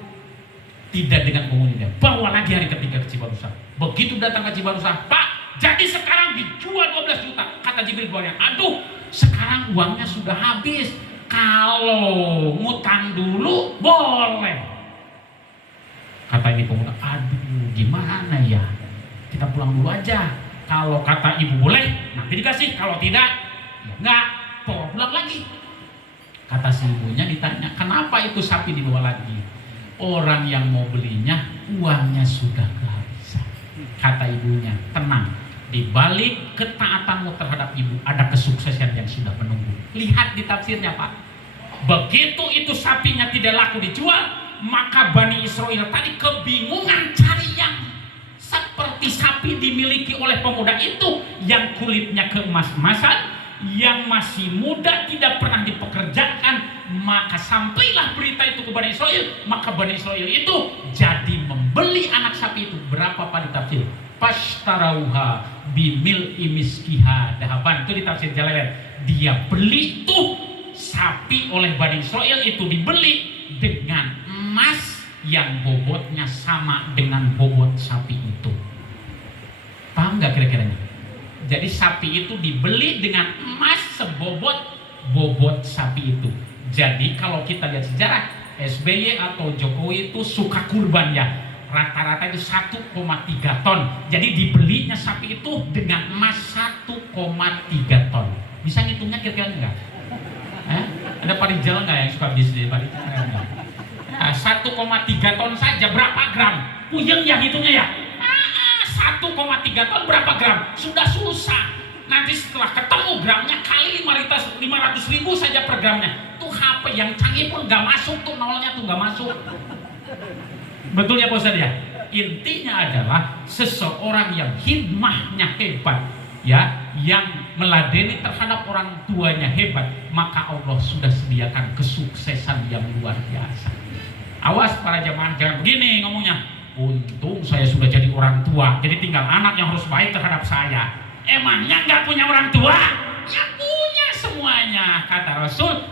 Tidak dengan komunitas. Bawa lagi hari ketiga ke Cibarusah. Begitu datang ke Cibarusah, Pak, jadi sekarang dijual 12 juta. Kata Jibril buahnya, aduh, sekarang uangnya sudah habis. Kalau ngutang dulu boleh. Kata ini pemuda, aduh gimana ya, kita pulang dulu aja. Kalau kata ibu boleh, nanti dikasih. Kalau tidak, ya enggak, bawa pulang lagi. Kata si ibunya ditanya, kenapa itu sapi dibawa lagi? Orang yang mau belinya uangnya sudah kehabisan. Kata ibunya, tenang, di balik ketaatanmu terhadap ibu ada kesuksesan yang sudah menunggu. Lihat di tafsirnya Pak. Begitu itu sapinya tidak laku dijual, maka Bani Israel tadi kebingungan cari yang seperti sapi dimiliki oleh pemuda itu, yang kulitnya keemas-emasan, yang masih muda, tidak pernah dipekerjakan. Maka sampailah berita itu ke Bani Israel, maka Bani Israel itu jadi membeli anak sapi itu. Berapa Pak di tafsir? Pashtarauha bimil imiskiha dahaban, itu di tafsir Jalalain. Dia beli tuh sapi oleh Bani Israel itu, dibeli dengan emas yang bobotnya sama dengan bobot sapi itu. Paham nggak kira-kiranya? Jadi sapi itu dibeli dengan emas sebobot bobot sapi itu. Jadi kalau kita lihat sejarah, SBY atau Jokowi itu suka kurban ya. Rata-rata itu 1,3 ton. Jadi dibelinya sapi itu dengan emas 1,3 ton. Bisa ngitungnya kira-kira enggak? Ada parijal nggak yang suka bisnis parijal? Ya, 1,3 ton saja berapa gram? Puyeng ya hitungnya ya. 1,3 ton berapa gram? Sudah susah. Nanti setelah ketemu gramnya kali 500 ribu saja per gramnya. Tuh HP yang canggih pun nggak masuk tuh, nolnya tuh nggak masuk. Betul ya Pak Ustadz ya? Intinya adalah seseorang yang hikmahnya hebat, ya, yang meladeni terhadap orang tuanya hebat, maka Allah sudah sediakan kesuksesan yang luar biasa. Awas para jamaah, jangan begini ngomongnya. Untung saya sudah jadi orang tua, jadi tinggal anak yang harus baik terhadap saya. Emangnya nggak punya orang tua? Ya punya semuanya. Kata Rasul,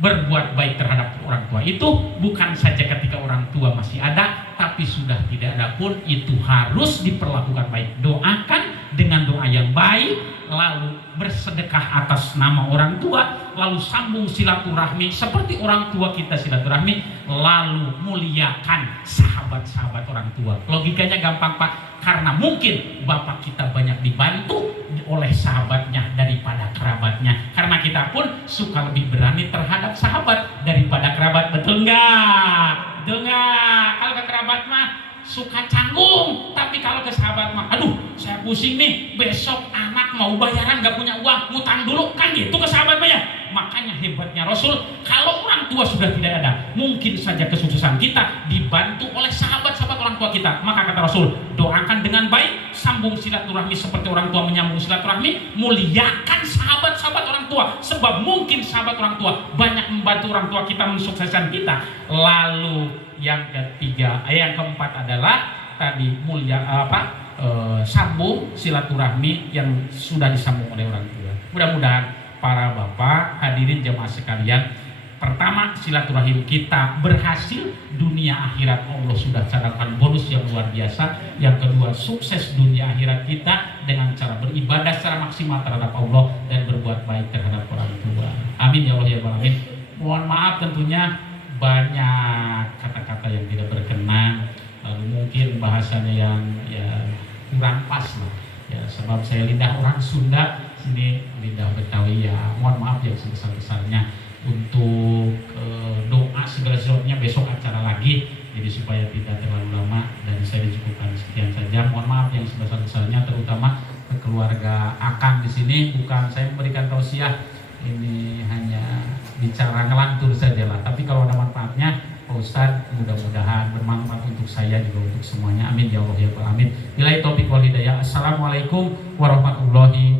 berbuat baik terhadap orang tua itu bukan saja ketika orang tua masih ada, tapi sudah tidak ada pun itu harus diperlakukan baik. Doakan dengan doa yang baik, lalu bersedekah atas nama orang tua, lalu sambung silaturahmi seperti orang tua kita silaturahmi, lalu muliakan sahabat-sahabat orang tua. Logikanya gampang Pak, karena mungkin bapak kita banyak dibantu oleh sahabatnya daripada kerabatnya, karena kita pun suka lebih berani terhadap sahabat daripada kerabat. Betul nggak? Betul nggak? Kalau ke kerabat mah suka canggung, tapi kalau ke sahabat mah, aduh saya pusing nih, besok anak mau bayaran nggak punya uang, ngutang dulu, kan gitu ke sahabat mah ya. Makanya hebatnya Rasul, kalau orang tua sudah tidak ada, mungkin saja kesuksesan kita dibantu oleh sahabat-sahabat orang tua kita. Maka kata Rasul, doakan dengan baik, sambung silaturahmi seperti orang tua menyambung silaturahmi, muliakan sahabat-sahabat orang tua, sebab mungkin sahabat orang tua banyak membantu orang tua kita mensukseskan kita. Lalu yang ketiga, yang keempat adalah tadi sambung silaturahmi yang sudah disambung oleh orang tua. Mudah-mudahan para bapak hadirin jemaah sekalian, pertama silaturahim kita berhasil, dunia akhirat Allah sudah cadangkan bonus yang luar biasa. Yang kedua, sukses dunia akhirat kita dengan cara beribadah secara maksimal terhadap Allah dan berbuat baik terhadap orang tua. Amin ya Allah ya Rabbal alamin. Mohon maaf tentunya banyak kata-kata yang tidak berkenan, lalu mungkin bahasanya yang ya kurang pas lah ya, sebab saya lidah orang Sunda, ini lidah Betawi ya, mohon maaf yang sebesar-besarnya. Untuk doa segala sesuatunya besok acara lagi Jadi supaya tidak terlalu lama dari saya dicukupkan sekian saja. Mohon maaf yang sebesar-besarnya, terutama ke keluarga Akang di sini. Bukan saya memberikan tausiah, ini hanya bicara ngelantur saja lah. Tapi kalau ada manfaatnya, Pak Ustadz, mudah-mudahan bermanfaat untuk saya juga untuk semuanya. Amin ya Allah ya Rabbal alamin. Billahi taufiq wal hidayah. Assalamualaikum warahmatullahi